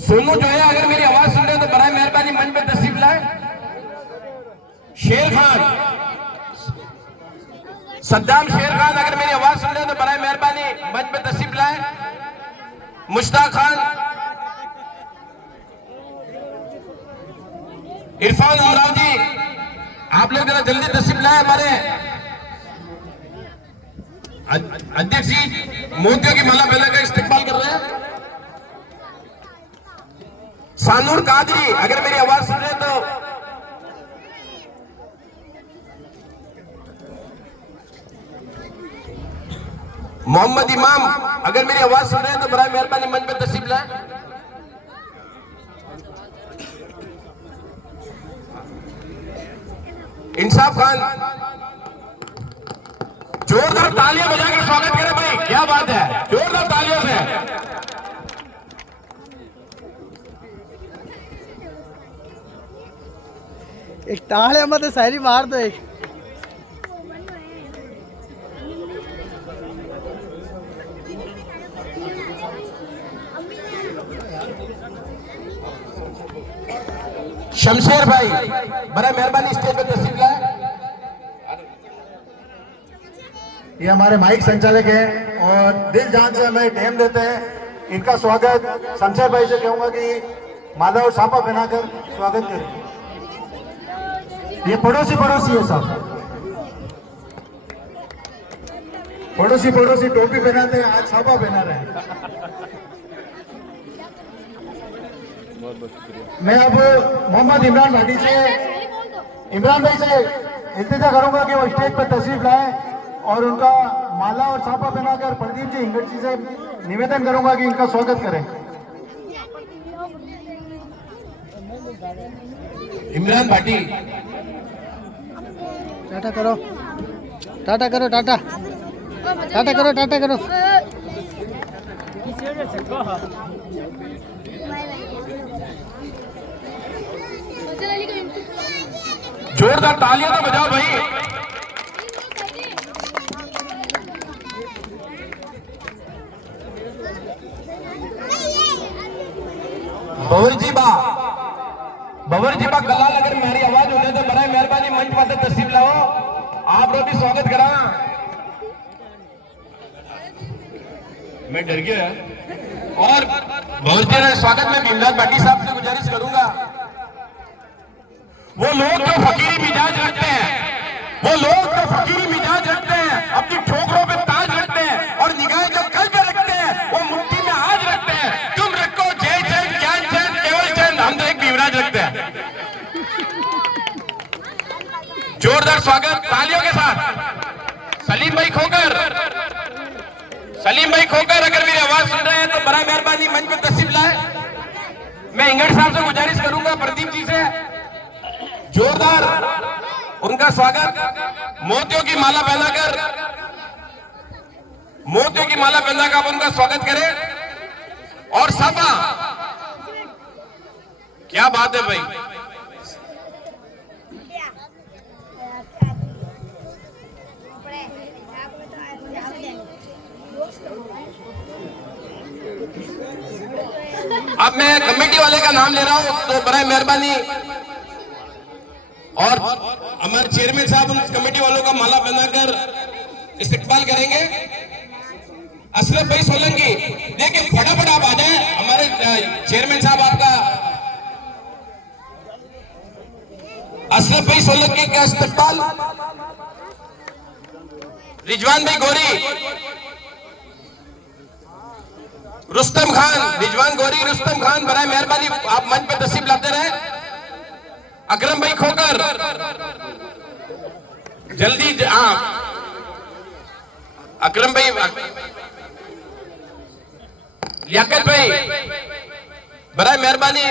सोनू जो है अगर मेरी आवाज सुन रहे हैं तो बड़ा मेहरबानी मंच पर तशरीफ लाए। शेर खान, सद्दाम शेर खान अगर मेरी आवाज सुन रहे हैं तो बड़ा मेहरबानी मंच पर तशरीफ लाए। मुश्ताक खान, इरफान उमराव जी, आप लोग जरा जल्दी तशरीफ लाए। हमारे अध्यक्ष जी मोतियों की माला पहना का इस्तेकबाल कर रहे हैं। सानूर कादरी अगर मेरी आवाज सुन रहे हैं तो मोहम्मद इमाम अगर मेरी आवाज सुन रहे हैं तो बड़ा मेहरबानी मंच पर तशरीफ लाए। इंसाफ खान, जोरदार तालियां बजाकर स्वागत करें भाई, क्या बात है, जोरदार तालियों से। एक ताले मत शायरी मार दो एक। शमशेर भाई बड़ा मेहरबानी स्टेज पर तशरीफ लाए। ये हमारे माइक संचालक हैं और दिल जान से हमें टाइम देते हैं। इनका स्वागत शमशेर भाई से कहूंगा कि माला और छापा पहनाकर स्वागत करें। ये पड़ोसी है साहब, पड़ोसी टोपी पहनाते हैं, आज छापा पहना रहे हैं। मैं अब मोहम्मद इमरान भाटी से, इमरान भाई से इल्तिजा करूंगा कि वो स्टेज पर तशरीफ लाए और उनका माला और छापा पहनाकर प्रदीप जी हिंगट जी से निवेदन करूंगा कि इनका स्वागत करें। इमरान भाटी, टाटा करो, टाटा करो, टाटा टाटा करो, टाटा करो। जोरदार तालियां तो बजाओ भाई। बवर जी बा कलाल अगर मेरी आवाज होने तो बड़ा मेहरबानी मंच पर तशरीफ लाओ, आप लोग भी स्वागत करा। मैं डर गया और बवर जी ने स्वागत में भीमराज भाटी साहब से गुजारिश करूंगा, वो लोग जो फकीरी मिजाज रखते हैं, अपनी ठोकरों पे ताज रखते हैं और निगाहें जो कल पे रखते हैं वो मुट्ठी में आज रखते हैं। तुम रखो जय चैन, ज्ञान चैन, केवल चैन, हम तो एक भीमराज रखते हैं। जोरदार स्वागत तालियों के साथ। सलीम भाई खोकर अगर मेरी आवाज सुन रहे हैं तो बड़ा मेहरबानी मंच पर तशरीफ लाए। मैं इंगड़ साहब से गुजारिश करूंगा, प्रदीप जी से जोरदार उनका स्वागत। मोतियों की माला पहनाकर आप उनका स्वागत करें। और सपा, क्या बात है भाई, अब मैं कमेटी वाले का नाम ले रहा हूं तो बड़ा मेहरबानी और हमारे चेयरमैन साहब उन कमेटी वालों का माला पहनाकर इस्तेकबाल करेंगे। अशरफ भाई सोलंकी, देखिए फटाफट आप आ जाए, हमारे चेयरमैन साहब आपका अशरफ भाई सोलंकी का इस्तकबाल, रिजवान भाई गोरी, रुस्तम खान, रिजवान गोरी, रुस्तम खान, बराए मेहरबानी आप मंच पे तशरीफ लाते रहे। अकरम भाई खोकर, जल्दी अकरम भाई, लियाकत भाई, बराए मेहरबानी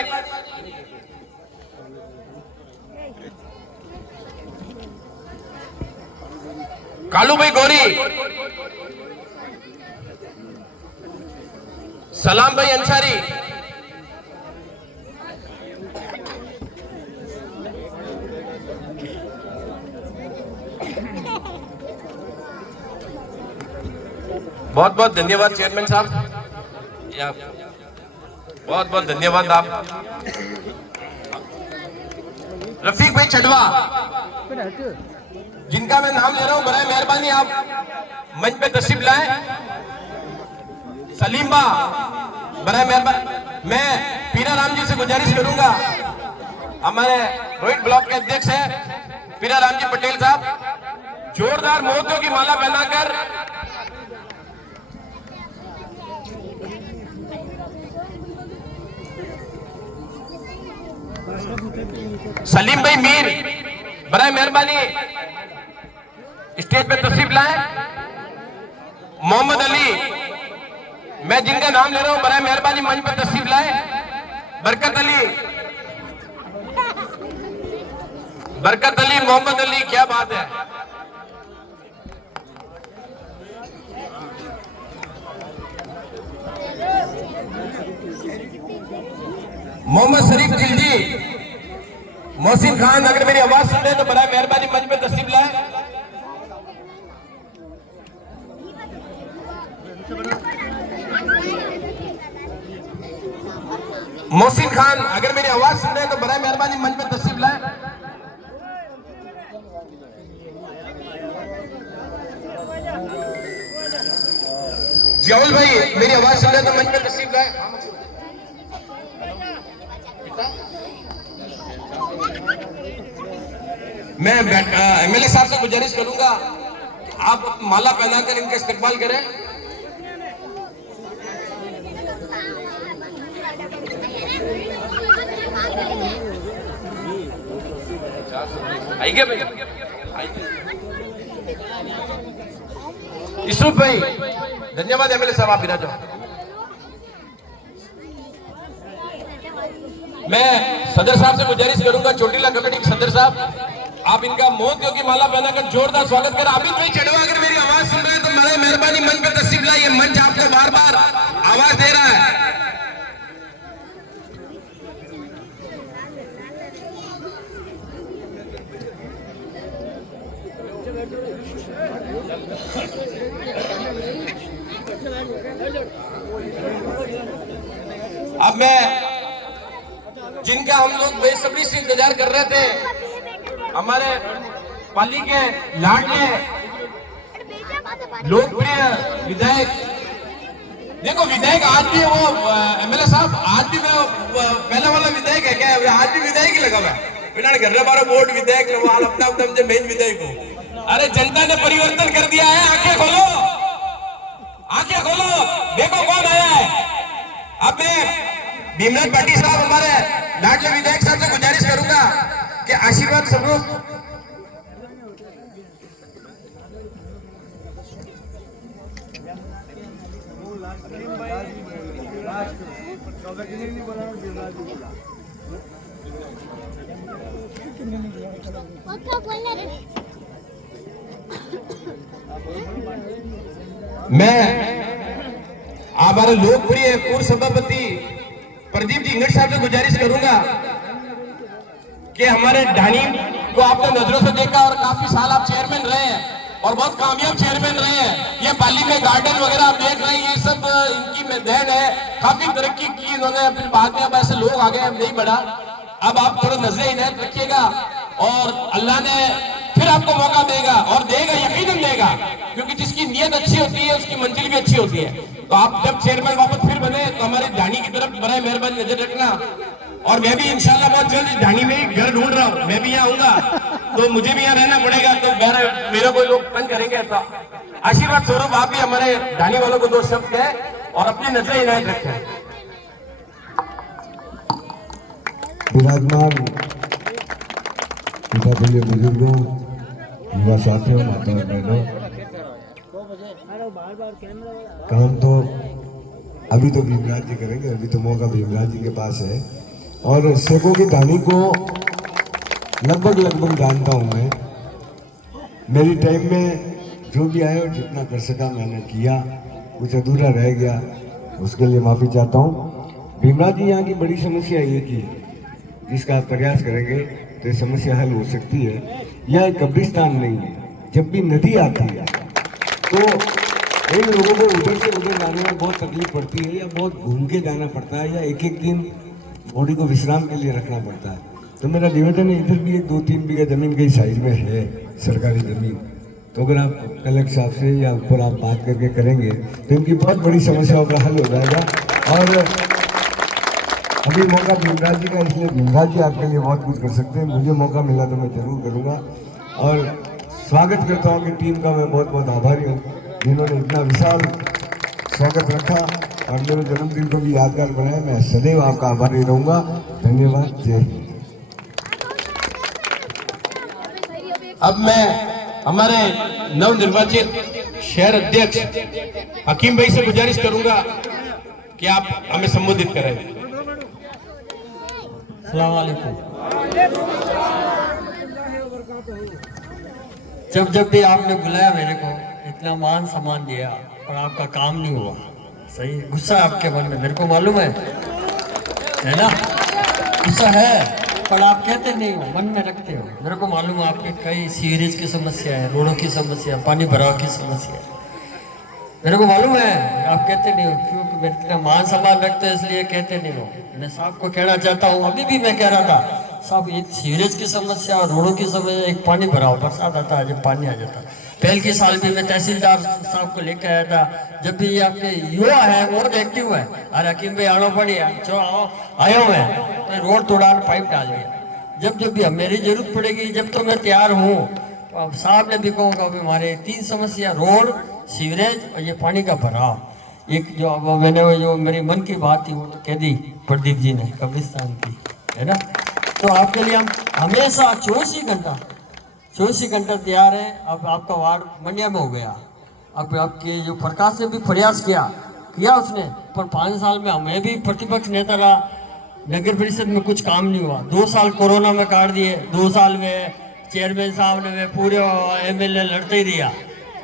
कालू भाई गोरी, सलाम भाई अंसारी, बहुत बहुत धन्यवाद चेयरमैन साहब, बहुत बहुत धन्यवाद आप। रफीक भाई चटवा, जिनका मैं नाम ले रहा हूं, बराए मेहरबानी आप मंच पे तशरीफ लाएं। सलीमा, बराए मेहरबानी मैं पीरा राम जी से गुजारिश करूंगा, हमारे रोहित ब्लॉक के अध्यक्ष हैं पीरा राम जी पटेल साहब, जोरदार मोतियों की माला पहनाकर सलीम भाई मीर, बराए मेहरबानी स्टेज पे तशरीफ लाएं। मोहम्मद अली, मैं जिनका नाम ले रहा हूं, बराए मेहरबानी मंच पे तशरीफ लाएं। बरकत अली, बरकत अली, मोहम्मद अली, क्या बात है। मोहम्मद शरीफ जिल्दी, मोहसिन खान, अगर मेरी आवाज सुन रहे तो बराए मेहरबानी मंच पे तशरीफ लाएं। मोहसिन खान, अगर मेरी आवाज सुन रहे तो बराए मेहरबानी मंच पे तशरीफ लाएं। जियाउल भाई, मेरी आवाज सुन रहे तो मंच पे तशरीफ लाएं। मैं एमएलए साहब से गुजारिश करूंगा कि आप माला पहनाकर इनका इस्तकबाल करें। आइए भाई, यूसुफ भाई, धन्यवाद एमएलए साहब, आप विराजो। मैं सदर साहब से गुजारिश करूंगा, चोटीला कमेटी के सदर साहब, आप इनका मोतियों की माला पहनाकर जोरदार स्वागत करें। आबिद भाई चढ़वा, अगर मेरी आवाज सुन रहे हैं तो मेरे मेहरबानी मंच पे तशरीफ लाइए, मंच आपको बार बार आवाज दे रहा है। अब मैं जिनका हम लोग बेसब्री से इंतजार कर रहे थे, हमारे पाली के लाडले लोकप्रिय विधायक, देखो विधायक आज भी वो एमएलए साहब आज भी वो पहला वाला विधायक है क्या? आज भी विधायक ही लगा हुआ है, घर बारो बोर्ड विधायक अपना अपना मेन विधायक हो। अरे जनता ने परिवर्तन कर दिया है, आंखें खोलो, आंखें खोलो, देखो कौन आया है। अब मैं भीमराज पाटिल साहब, हमारे लाडले विधायक साहब से गुजारिश करूंगा कि आशीर्वाद स्वरूप मैं हमारे लोकप्रिय पूर्व सभापति प्रदीप जी इंगड़ साहब से गुजारिश करूंगा कि हमारे ढाणी को आपने नजरों से देखा और काफी साल आप चेयरमैन रहे हैं और बहुत कामयाब चेयरमैन रहे हैं। ये पाली में गार्डन वगैरह आप देख रहे हैं, ये सब इनकी देन है, काफी तरक्की की इन्होंने। फिर बाद में अब ऐसे लोग आ गए, अब नहीं बढ़ा। अब आप थोड़ा नजर इनायत रखिएगा और अल्लाह ने फिर आपको मौका देगा और देगा, यकीनन देगा, क्योंकि जिसकी नीयत अच्छी होती है उसकी मंजिल भी अच्छी होती है। तो आप जब चेयरमैन वापस फिर बने तो हमारी ढाणी की तरफ बराए मेहरबानी नजर रखना। और मैं भी इंशाल्लाह बहुत जल्द ढाणी में ही घर ढूंढ रहा हूँ, मैं भी यहाँ आऊंगा तो मुझे भी यहाँ रहना पड़ेगा, तो मेरे को लोग तंग करेंगे। तो आशीर्वाद स्वरूप आप भी हमारे ढाणी वालों को 2 शब्द कहें और अपनी नजर इनायत रखें। विराजमान पिता प्रिय बुजुर्गों, युवा साथियों, माता और बहनों, काम तो अभी तो भीमराज जी करेंगे, अभी तो मौका भीमराज जी के पास है। और सेको की ढाणी को लगभग जानता हूँ मैं। मेरी टाइम में जो भी आया और जितना कर सका मैंने किया, कुछ अधूरा रह गया उसके लिए माफ़ी चाहता हूँ। भीमराज जी यहाँ की बड़ी समस्या ये की जिसका आप प्रयास करेंगे तो ये समस्या हल हो सकती है। यह एक कब्रिस्तान नहीं है। जब भी नदी आती है तो इन लोगों को उधर से उधर जाने में बहुत तकलीफ पड़ती है, या बहुत घूम के जाना पड़ता है, या एक दिन बॉडी को विश्राम के लिए रखना पड़ता है। तो मेरा निवेदन है, इधर भी 2-3 बीघा जमीन कई साइज में है सरकारी जमीन, तो अगर आप कलेक्टर साहब से या ऊपर आप बात करके करेंगे तो इनकी बहुत बड़ी समस्याओं का हल हो जाएगा। और अभी मौका भीमराज जी का, इसलिए भीमराज जी आपके लिए बहुत कुछ कर सकते हैं। मुझे मौका मिला तो मैं जरूर करूँगा। और स्वागत करता हूँ कि टीम का मैं बहुत बहुत आभारी हूँ जिन्होंने इतना विशाल स्वागत रखा और मेरे जन्मदिन को भी यादगार बनाया। मैं सदैव आपका आभारी रहूँगा। धन्यवाद। जय हिंद। अब मैं हमारे नवनिर्वाचित शहर अध्यक्ष हकीम भाई से गुजारिश करूंगा कि आप हमें संबोधित करें। अस्सलाम वालेकुम। जब भी आपने बुलाया मेरे को, इतना मान सम्मान दिया और आपका काम नहीं हुआ, सही गुस्सा है आपके मन में, मेरे को मालूम है ना, गुस्सा है, पर आप कहते नहीं हो, मन में रखते हो। मेरे को मालूम है आपके कई सीवरेज की समस्या है, रोडों की समस्या, पानी भराव की समस्या है, मेरे को मालूम है। आप कहते नहीं हो क्योंकि मेरे इतना मान सम्मान रखते हो, इसलिए कहते नहीं हो। मैं साहब को कहना चाहता हूँ, अभी भी मैं कह रहा था साहब, एक सीवरेज की समस्या और रोडों की समस्या, एक पानी भराव, बरसात आता है जब पानी आ जाता है। पहले के साल भी मैं तहसीलदार साहब को लेकर आया था, जब भी ये आपके युवा है बहुत एक्टिव है, अरे हकीम भाई आना पड़ेगा, चलो आओ, आयो मैं तो रोड तोड़ा, पाइप डाल दिया। जब भी मेरी जरूरत पड़ेगी, जब तो मैं तैयार हूँ। अब साहब ने भी कहूँगा अभी हमारे 3 समस्या, रोड, सीवरेज और ये पानी का भराव। एक जो अब मैंने जो मेरी मन की बात थी वो तो कह दी प्रदीप जी ने, कब्रिस्तान की, है ना। तो आपके लिए हम हमेशा 24 घंटा तैयार है। अब आपका वार्ड मंडिया में हो गया, अब आपके जो प्रकाश ने भी प्रयास किया उसने, पर 5 साल में हमें भी प्रतिपक्ष नेता रहा, नगर परिषद में कुछ काम नहीं हुआ। 2 साल कोरोना में काट दिए, 2 साल में चेयरमैन साहब ने पूरे MLA लड़ते ही दिया,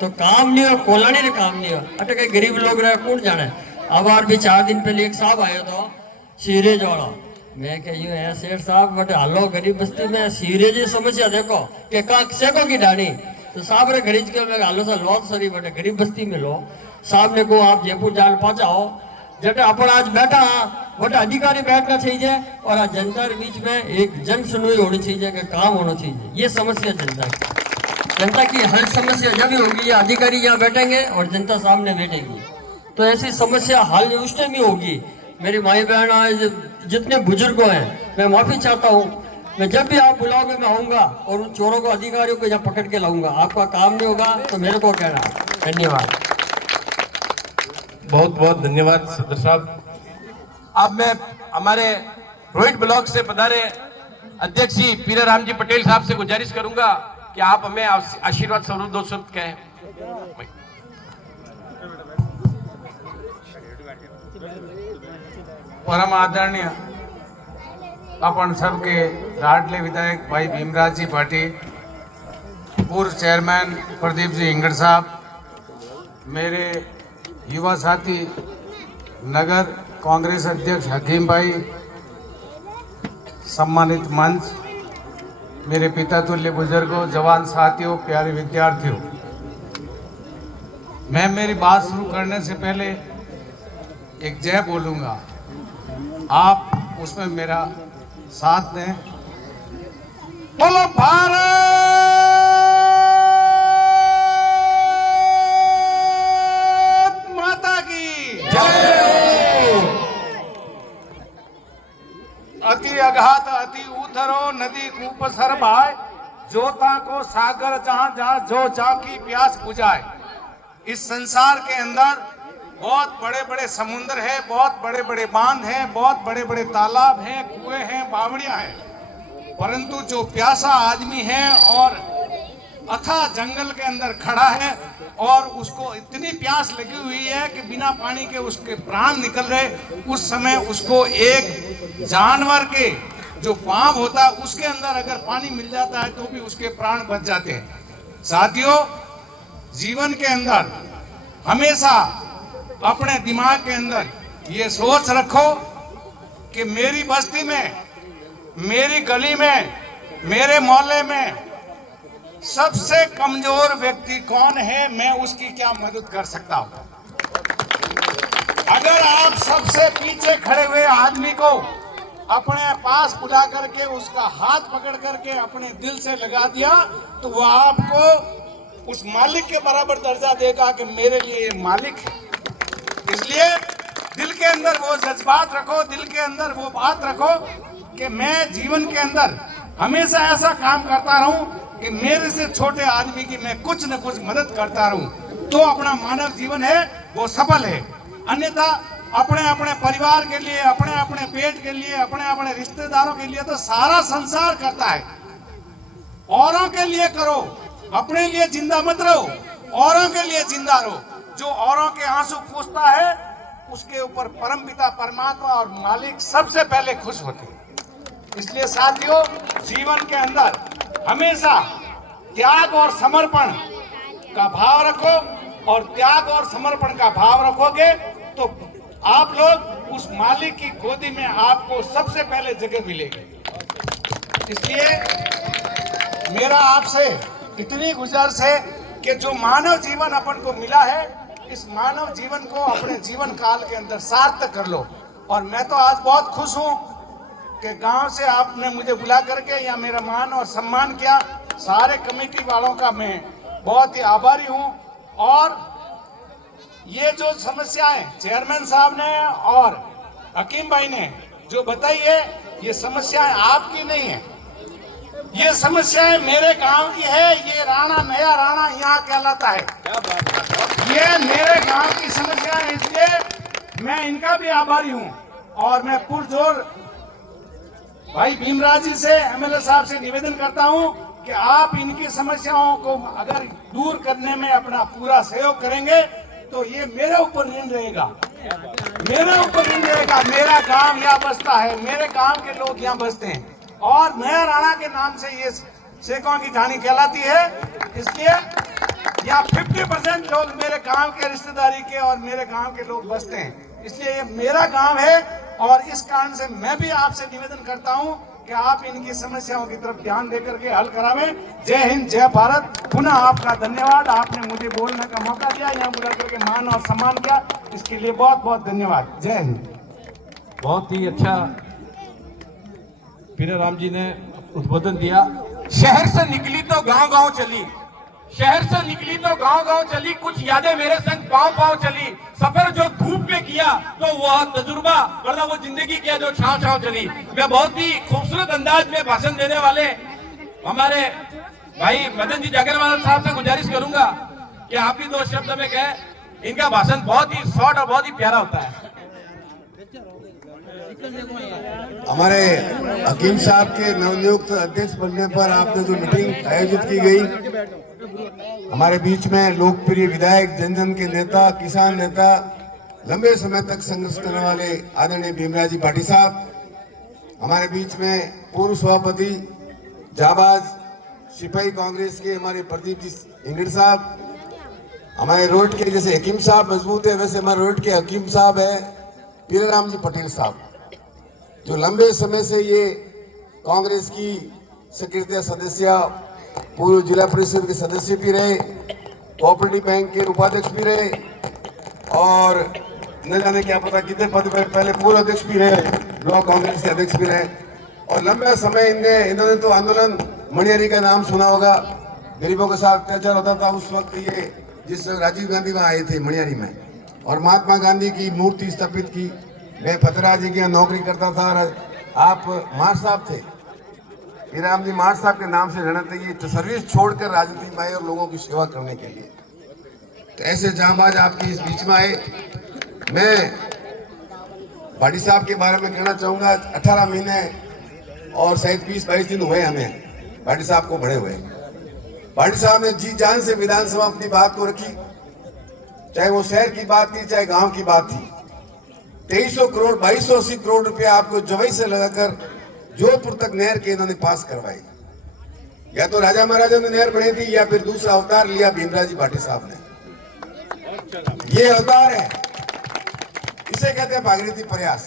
तो काम नहीं हो, कोलानी ने काम नहीं हो, अटके गरीब लोग रहे, कौन जाने। अब और भी 4 दिन पहले एक साहब आया था सीवरेज वाला, मैं कह है सेठ साहब बट हालो गरीब बस्ती में सीवरेज समस्या देखो कि सेको की ढाणी, तो साहब ने गरीब के मैं हालो सा लो सरी बटे गरीब बस्ती में लो। साहब ने को आप जयपुर जान पहुंचाओ, जटे अपन आज बैठा बटे अधिकारी बैठना चाहिए और आज जनता के बीच में एक जन सुनवाई होनी चाहिए, कि काम होना चाहिए। ये समस्या जनता की हर समस्या जब भी होगी, या अधिकारी यहाँ बैठेंगे और जनता सामने बैठेगी, तो ऐसी समस्या हल उस टाइम ही होगी। मेरी माई बहन जितने बुजुर्गों हैं, मैं माफी चाहता हूँ, मैं जब भी आप बुलाओगे मैं आऊँगा और उन चोरों को, अधिकारियों को यहाँ पकड़ के लाऊंगा। आपका काम नहीं होगा तो मेरे को कहना। धन्यवाद। बहुत बहुत धन्यवाद सदर साहब। अब मैं हमारे रोहित ब्लॉक से पधारे अध्यक्ष जी पीरा राम जी पटेल साहब से गुजारिश करूंगा कि आप हमें आशीर्वाद स्वरूप 2 शब्द कहें। परम आदरणीय अपन सबके लाडले विधायक भाई भीमराज जी भाटी, पूर्व चेयरमैन प्रदीप जी हिंगड़ साहब, मेरे युवा साथी नगर कांग्रेस अध्यक्ष हकीम भाई, सम्मानित मंच, मेरे पिता तुल्य बुजुर्गों, जवान साथियों, प्यारे विद्यार्थियों, मैं मेरी बात शुरू करने से पहले एक जय बोलूँगा, आप उसमें मेरा साथ दें। बोलो भारत माता की जय। अति रूप सर भाई, जोता को सागर जहां जहां जो जहां की प्यास बुझाए। इस संसार के अंदर बहुत बड़े बड़े समुद्र है, बहुत बड़े बड़े बांध हैं, बहुत बड़े बड़े तालाब हैं, कुएं हैं, बावड़ियां हैं, परंतु जो प्यासा आदमी है और अथाह जंगल के अंदर खड़ा है और उसको इतनी प्यास लगी हुई है कि बिना पानी के उसके प्राण निकल रहे, उस समय उसको एक जानवर के जो पाँव होता है उसके अंदर अगर पानी मिल जाता है तो भी उसके प्राण बच जाते हैं। साथियों, जीवन के अंदर हमेशा अपने दिमाग के अंदर ये सोच रखो कि मेरी बस्ती में, मेरी गली में, मेरे मोहल्ले में सबसे कमजोर व्यक्ति कौन है, मैं उसकी क्या मदद कर सकता हूं। अगर आप सबसे पीछे खड़े हुए आदमी को अपने पास बुला करके उसका हाथ पकड़ करके अपने दिल से लगा दिया तो वो आपको उस मालिक के बराबर दर्जा देगा कि मेरे लिए मालिक है। इसलिए दिल के अंदर वो जज्बात रखो, दिल के अंदर वो बात रखो कि मैं जीवन के अंदर हमेशा ऐसा काम करता रहूं कि मेरे से छोटे आदमी की मैं कुछ न कुछ मदद करता रहूं, तो अपना मानव जीवन है वो सफल है। अन्यथा अपने अपने परिवार के लिए, अपने अपने पेट के लिए, अपने अपने रिश्तेदारों के लिए तो सारा संसार करता है। औरों के लिए करो, अपने लिए जिंदा मत रहो, औरों के लिए जिंदा रहो। जो औरों के आंसू पूछता है उसके ऊपर परमपिता परमात्मा और मालिक सबसे पहले खुश होते हैं। इसलिए साथियों, जीवन के अंदर हमेशा त्याग और समर्पण का भाव रखो, और त्याग और समर्पण का भाव रखोगे तो आप लोग उस मालिक की गोदी में आपको सबसे पहले जगह मिलेगी। इसलिए मेरा आपसे इतनी गुजारिश है कि जो मानव जीवन अपन को मिला है, इस मानव जीवन को अपने जीवन काल के अंदर सार्थक कर लो। और मैं तो आज बहुत खुश हूं कि गांव से आपने मुझे बुला करके यहाँ मेरा मान और सम्मान किया। सारे कमेटी वालों का मैं बहुत ही आभारी हूं। और ये जो समस्याएं चेयरमैन साहब ने और हकीम भाई ने जो बताई है, ये समस्याएं आपकी नहीं है, ये समस्याएं मेरे गांव की है। ये राणा, नया राणा यहाँ कहलाता है, ये मेरे गांव की समस्या है। इसलिए मैं इनका भी आभारी हूँ। और मैं पुरजोर भाई भीमराज जी से, एमएलए साहब से निवेदन करता हूँ कि आप इनकी समस्याओं को अगर दूर करने में अपना पूरा सहयोग करेंगे तो ये मेरे ऊपर ऋण रहेगा, मेरे ऊपर ऋण रहेगा। मेरा गांव यहाँ बसता है, मेरे गांव के लोग यहाँ बसते हैं और नया राणा के नाम से ये शेखों की कहानी कहलाती है। इसलिए यहाँ 50% लोग मेरे गांव के रिश्तेदारी के और मेरे गांव के लोग बसते हैं। इसलिए ये मेरा गांव है और इस कारण से मैं भी आपसे निवेदन करता हूं कि आप इनकी समस्याओं की तरफ ध्यान देकर के हल करावें। जय हिंद, जय भारत। पुनः आपका धन्यवाद, आपने मुझे बोलने का मौका दिया, यहाँ बुला करके मान और सम्मान किया, इसके लिए बहुत बहुत धन्यवाद। जय हिंद। बहुत ही अच्छा पीराराम जी ने उद्बोधन दिया। शहर से निकली तो गांव गांव चली, शहर से निकली तो गांव गांव चली, कुछ यादें मेरे संग पांव पांव चली। सफर जो धूप में किया तो वह तजुर्बा, वरना वो जिंदगी किया जो छांव छांव चली। मैं बहुत ही खूबसूरत अंदाज में भाषण देने वाले हमारे भाई मदन जी जागरवाला साहब से गुजारिश करूंगा कि आप ही 2 शब्द में कहें। इनका भाषण बहुत ही शॉर्ट और बहुत ही प्यारा होता है। हमारे हकीम साहब के नवनियुक्त अध्यक्ष बनने पर आपने जो मीटिंग आयोजित की गई, हमारे बीच में लोकप्रिय विधायक, जन जन के नेता, किसान नेता, लंबे समय तक संघर्ष करने वाले आदरणीय भीमराज जी पाटिल साहब, हमारे बीच में पूर्व सभापति जाबाज सिपाही कांग्रेस के हमारे प्रदीप जी इंगड़ साहब, हमारे रोड के जैसे हकीम साहब मजबूत है वैसे हमारे रोड के हकीम साहब है पीराराम जी पटेल साहब, जो लंबे समय से ये कांग्रेस की सेक्रेटरी सदस्य, पूर्व जिला परिषद के सदस्य भी रहे, कोऑपरेटिव बैंक के उपाध्यक्ष भी रहे और न जाने क्या पता कितने पद पर पहले पूर्व अध्यक्ष भी रहे, ब्लॉक कांग्रेस के अध्यक्ष भी रहे। और लंबे समय इन्होंने तो आंदोलन मणियारी का नाम सुना होगा, गरीबों के साथ अत्याचार होता था उस वक्त, ये जिस वक्त राजीव गांधी वहाँ आए थे मणियारी में और महात्मा गांधी की मूर्ति स्थापित की। मैं फतराज जी के यहाँ नौकरी करता था और आप मार साहब थे हीराम जी मार साहब के नाम से रहना चाहिए, तो सर्विस छोड़कर राजनीति में आए और लोगों की सेवा करने के लिए। तो ऐसे जांबाज आपके इस बीच में आए। मैं भाटी साहब के बारे में कहना चाहूँगा, 18 महीने और शायद 20-22 दिन हुए हमें भाटी साहब को बड़े हुए। भाटी साहब ने जी जान से विधानसभा अपनी बात को रखी, चाहे वो शहर की बात थी चाहे गांव की बात थी। 2300 करोड़ 2280 करोड़ रुपया आपको जवई से लगाकर जोधपुर तक नहर के इन्होंने पास करवाई। या तो राजा महाराजा ने नहर बनाई थी या फिर दूसरा अवतार लिया भीमराव जी भाटी साहब ने। ये अवतार है, इसे कहते हैं भागीरथी प्रयास।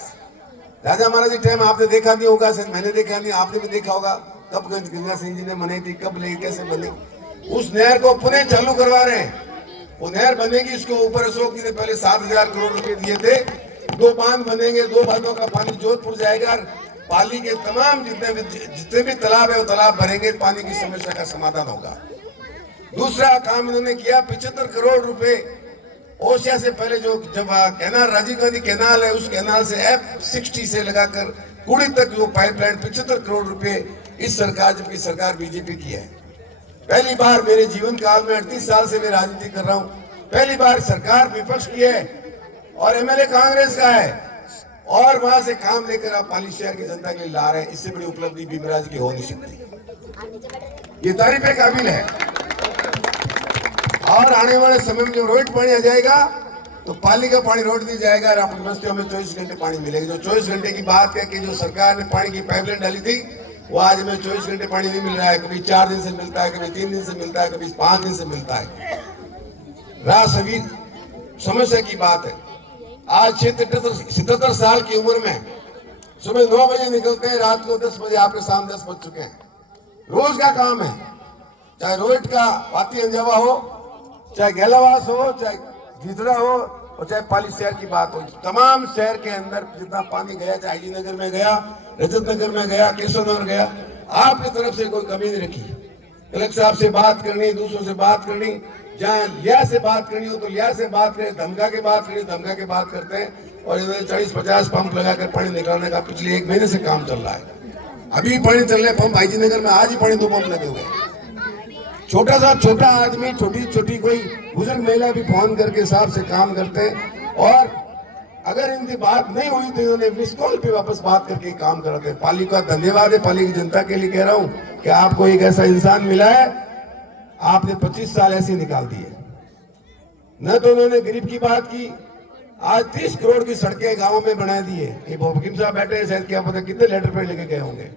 राजा महाराज जी टाइम आपने देखा नहीं होगा, शायद मैंने देखा नहीं, आपने भी देखा होगा, कब गंगा सिंह जी ने बनाई थी, कब ले कैसे बने। उस नहर को पुनः चालू करवा रहे हैं। वो नहर बनेगी, उसके ऊपर अशोक जी ने पहले 7000 करोड़ रुपए दिए थे। 2 बांध बनेंगे, 2 बांधों का पानी जोधपुर जाएगा, पाली के तमाम जितने भी तालाब है वो तालाब भरेंगे, पानी की समस्या का समाधान होगा। दूसरा काम इन्होंने किया, 75 करोड़ रुपए ओशिया से पहले जो जब कैनाल राजीव गांधी कैनाल है, उस कैनाल से F60 से लगाकर कुड़ी तक जो पाइपलाइन 75 करोड़ रुपए इस सरकार, जबकि सरकार बीजेपी की है। पहली बार मेरे जीवन काल में 38 साल से मैं राजनीति कर रहा हूं, पहली बार सरकार विपक्ष की है और एमएलए कांग्रेस का है, और वहां से काम लेकर आप पाली शहर की जनता के लिए ला रहे हैं। इससे बड़ी उपलब्धि भीमराव जी की हो नहीं सकती, ये तारीफ के काबिल है। और आने वाले समय में जो रोड पानी आ जाएगा तो पाली का पानी रोड नहीं जाएगा और अपनी बस्तियों में 24 घंटे पानी मिलेगा। जो 24 घंटे की बात है कि जो सरकार ने पानी की पाइपलाइन डाली थी, वो आज हमें 24 घंटे पानी नहीं मिल रहा है। कभी 4 दिन से मिलता है, कभी 3 दिन से मिलता है, कभी 5 दिन से मिलता है। सभी समस्या की बात है। आज 77 साल की उम्र में सुबह 9 बजे निकलते हैं, रात को 10 बजे आपके सामने 10 बज चुके हैं। रोज का काम है, चाहे रोड का पाती अंजावा हो, चाहे गैलावास हो, चाहे गिदड़ा हो, और चाहे पाली शहर की बात हो। तमाम शहर के अंदर जितना पानी गया, चाहे आई नगर में गया, रजत नगर में गया, केशव नगर गया, आपकी तरफ से कोई कमी नहीं रखी। कलेक्टर साहब से बात करनी, दूसरों से बात करनी, जहाँ लिया से बात करनी हो तो लिया से बात करें, धमका के बात करनी धमका के बात करते हैं। और इन्होंने 40-50 पंप लगाकर पानी निकालने का पिछले 1 महीने से काम चल रहा है। अभी पानी चल रहे पंप आईजी नगर में, आज ही पानी 2 पंप लगे हुए हैं। छोटा आदमी, छोटी कोई बुजुर्ग महिला भी फोन करके साहब से काम करते हैं। और अगर इनकी बात नहीं हुई तो इन्होंने मिस कॉल पे वापस बात करके काम कराते हैं। पाली का धन्यवाद है, पाली की जनता के लिए कह रहा हूँ कि आपको एक ऐसा इंसान मिला है, आपने 25 साल ऐसे निकाल दिए। न तो उन्होंने गरीब की बात की, आज 30 करोड़ की सड़कें गाँव में बना दी है। ये भकीम साहब बैठे हैं, शायद क्या पता कितने लेटर पैड लेके गए होंगे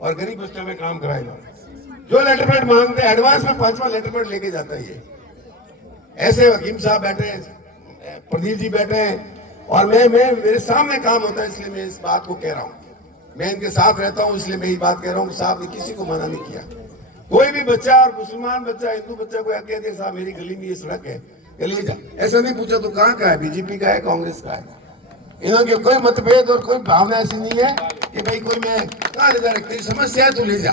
और गरीब बच्चों में काम कराएगा। जो लेटर पैड मांगते हैं एडवांस में 5वां लेटर पैड लेके जाता है ये। ऐसे वकीम साहब बैठे हैं, प्रदीप जी बैठे हैं, और मैं मेरे सामने काम होता है, इसलिए मैं इस बात को कह रहा हूँ। मैं इनके साथ रहता हूँ इसलिए मैं ये बात कह रहा हूँ। साहब ने किसी को मना नहीं किया। कोई भी बच्चा, और मुसलमान बच्चा, हिंदू बच्चा कोई आके कहते साहब मेरी गली में ये सड़क है, गली जा, ऐसा नहीं पूछा तो कहाँ का है, बीजेपी का है, कांग्रेस का है। इन्होंने कोई मतभेद और कोई भावना ऐसी नहीं है कि भाई कोई मैं कहाँ ले जा रही, तेरी समस्या है तो ले जा।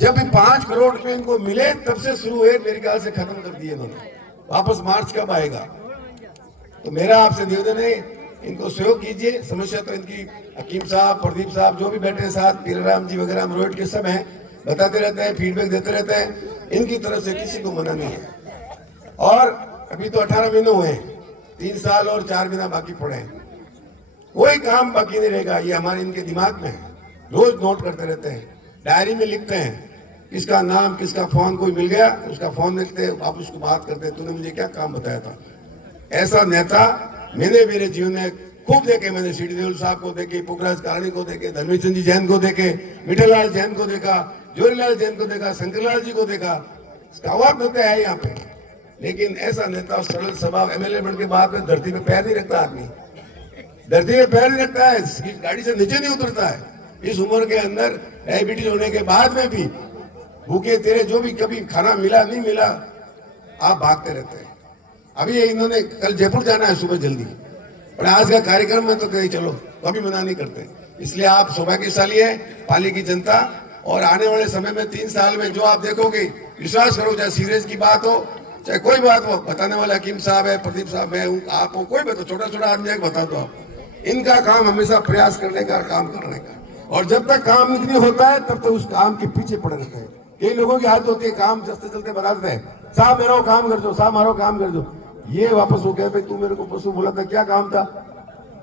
जब भी 5 करोड़ रुपए इनको मिले तब से शुरू हुए, मेरे ख्याल से खत्म कर दिए इन्होंने। वापस मार्च कब आएगा? तो मेरा आपसे निवेदन है, इनको सहयोग कीजिए। समस्या तो इनकी हकीम साहब, प्रदीप साहब जो भी बैठे हैं साथ, पीराराम जी वगैरह, रोड के सब हैं, बताते रहते हैं, फीडबैक देते रहते हैं। इनकी तरफ से किसी को मना नहीं है। और अभी तो 18 महीने हुए हैं, 3 साल और 4 महीना बाकी पड़े हैं। कोई काम बाकी नहीं रहेगा, ये हमारे इनके दिमाग में है। रोज नोट करते रहते हैं, डायरी में लिखते हैं, किसका नाम, किसका फोन, कोई मिल गया उसका फोन लिखते हैं, आप उसको बात करते हैं, तूने मुझे क्या काम बताया था। ऐसा नेता मैंने मेरे जीवन में खूब देखे। मैंने सीडी देओल साहब को देखे, पुखराज कारणी को देखे, धर्मेंद्र चंद जी जैन को देखे, मिठललाल जैन को देखा, जोरीलाल जैन को देखा, शंकरलाल जी को देखा। अवाक नेता है यहाँ पे, लेकिन ऐसा नेता सरल स्वभाव, एमएलए बन के बाद में धरती पे पैर नहीं रखता आदमी, धरती पे पैर नहीं रखता है, गाड़ी से नीचे नहीं उतरता है। इस उम्र के अंदर डायबिटीज होने के बाद में भी भूखे तेरे जो भी कभी खाना मिला नहीं मिला, आप भागते रहते हैं। अभी इन्होंने कल जयपुर जाना है सुबह जल्दी, और आज का कार्यक्रम में तो कहीं चलो, कभी मना नहीं करते। इसलिए आप सौभाग्यशाली है पाली की जनता। और आने वाले समय में 3 साल में जो आप देखोगे, विश्वास करो, चाहे सीवरेज की बात हो, चाहे कोई बात हो, बताने वाला हकीम साहब है, प्रदीप साहब है, आप हो, कोई भी तो छोटा आदमी है, बता दो आप। इनका काम हमेशा प्रयास करने का, काम करने का। और जब तक काम नहीं होता है तब तक उस काम के पीछे पड़े रहते हैं। कई लोगों की आदत होती है काम चलते चलते बना देते हैं, साहब मेरा काम कर दो, साहब मारो काम कर दो, ये वापस हो गया भाई तू मेरे को परसों बोला था क्या काम था।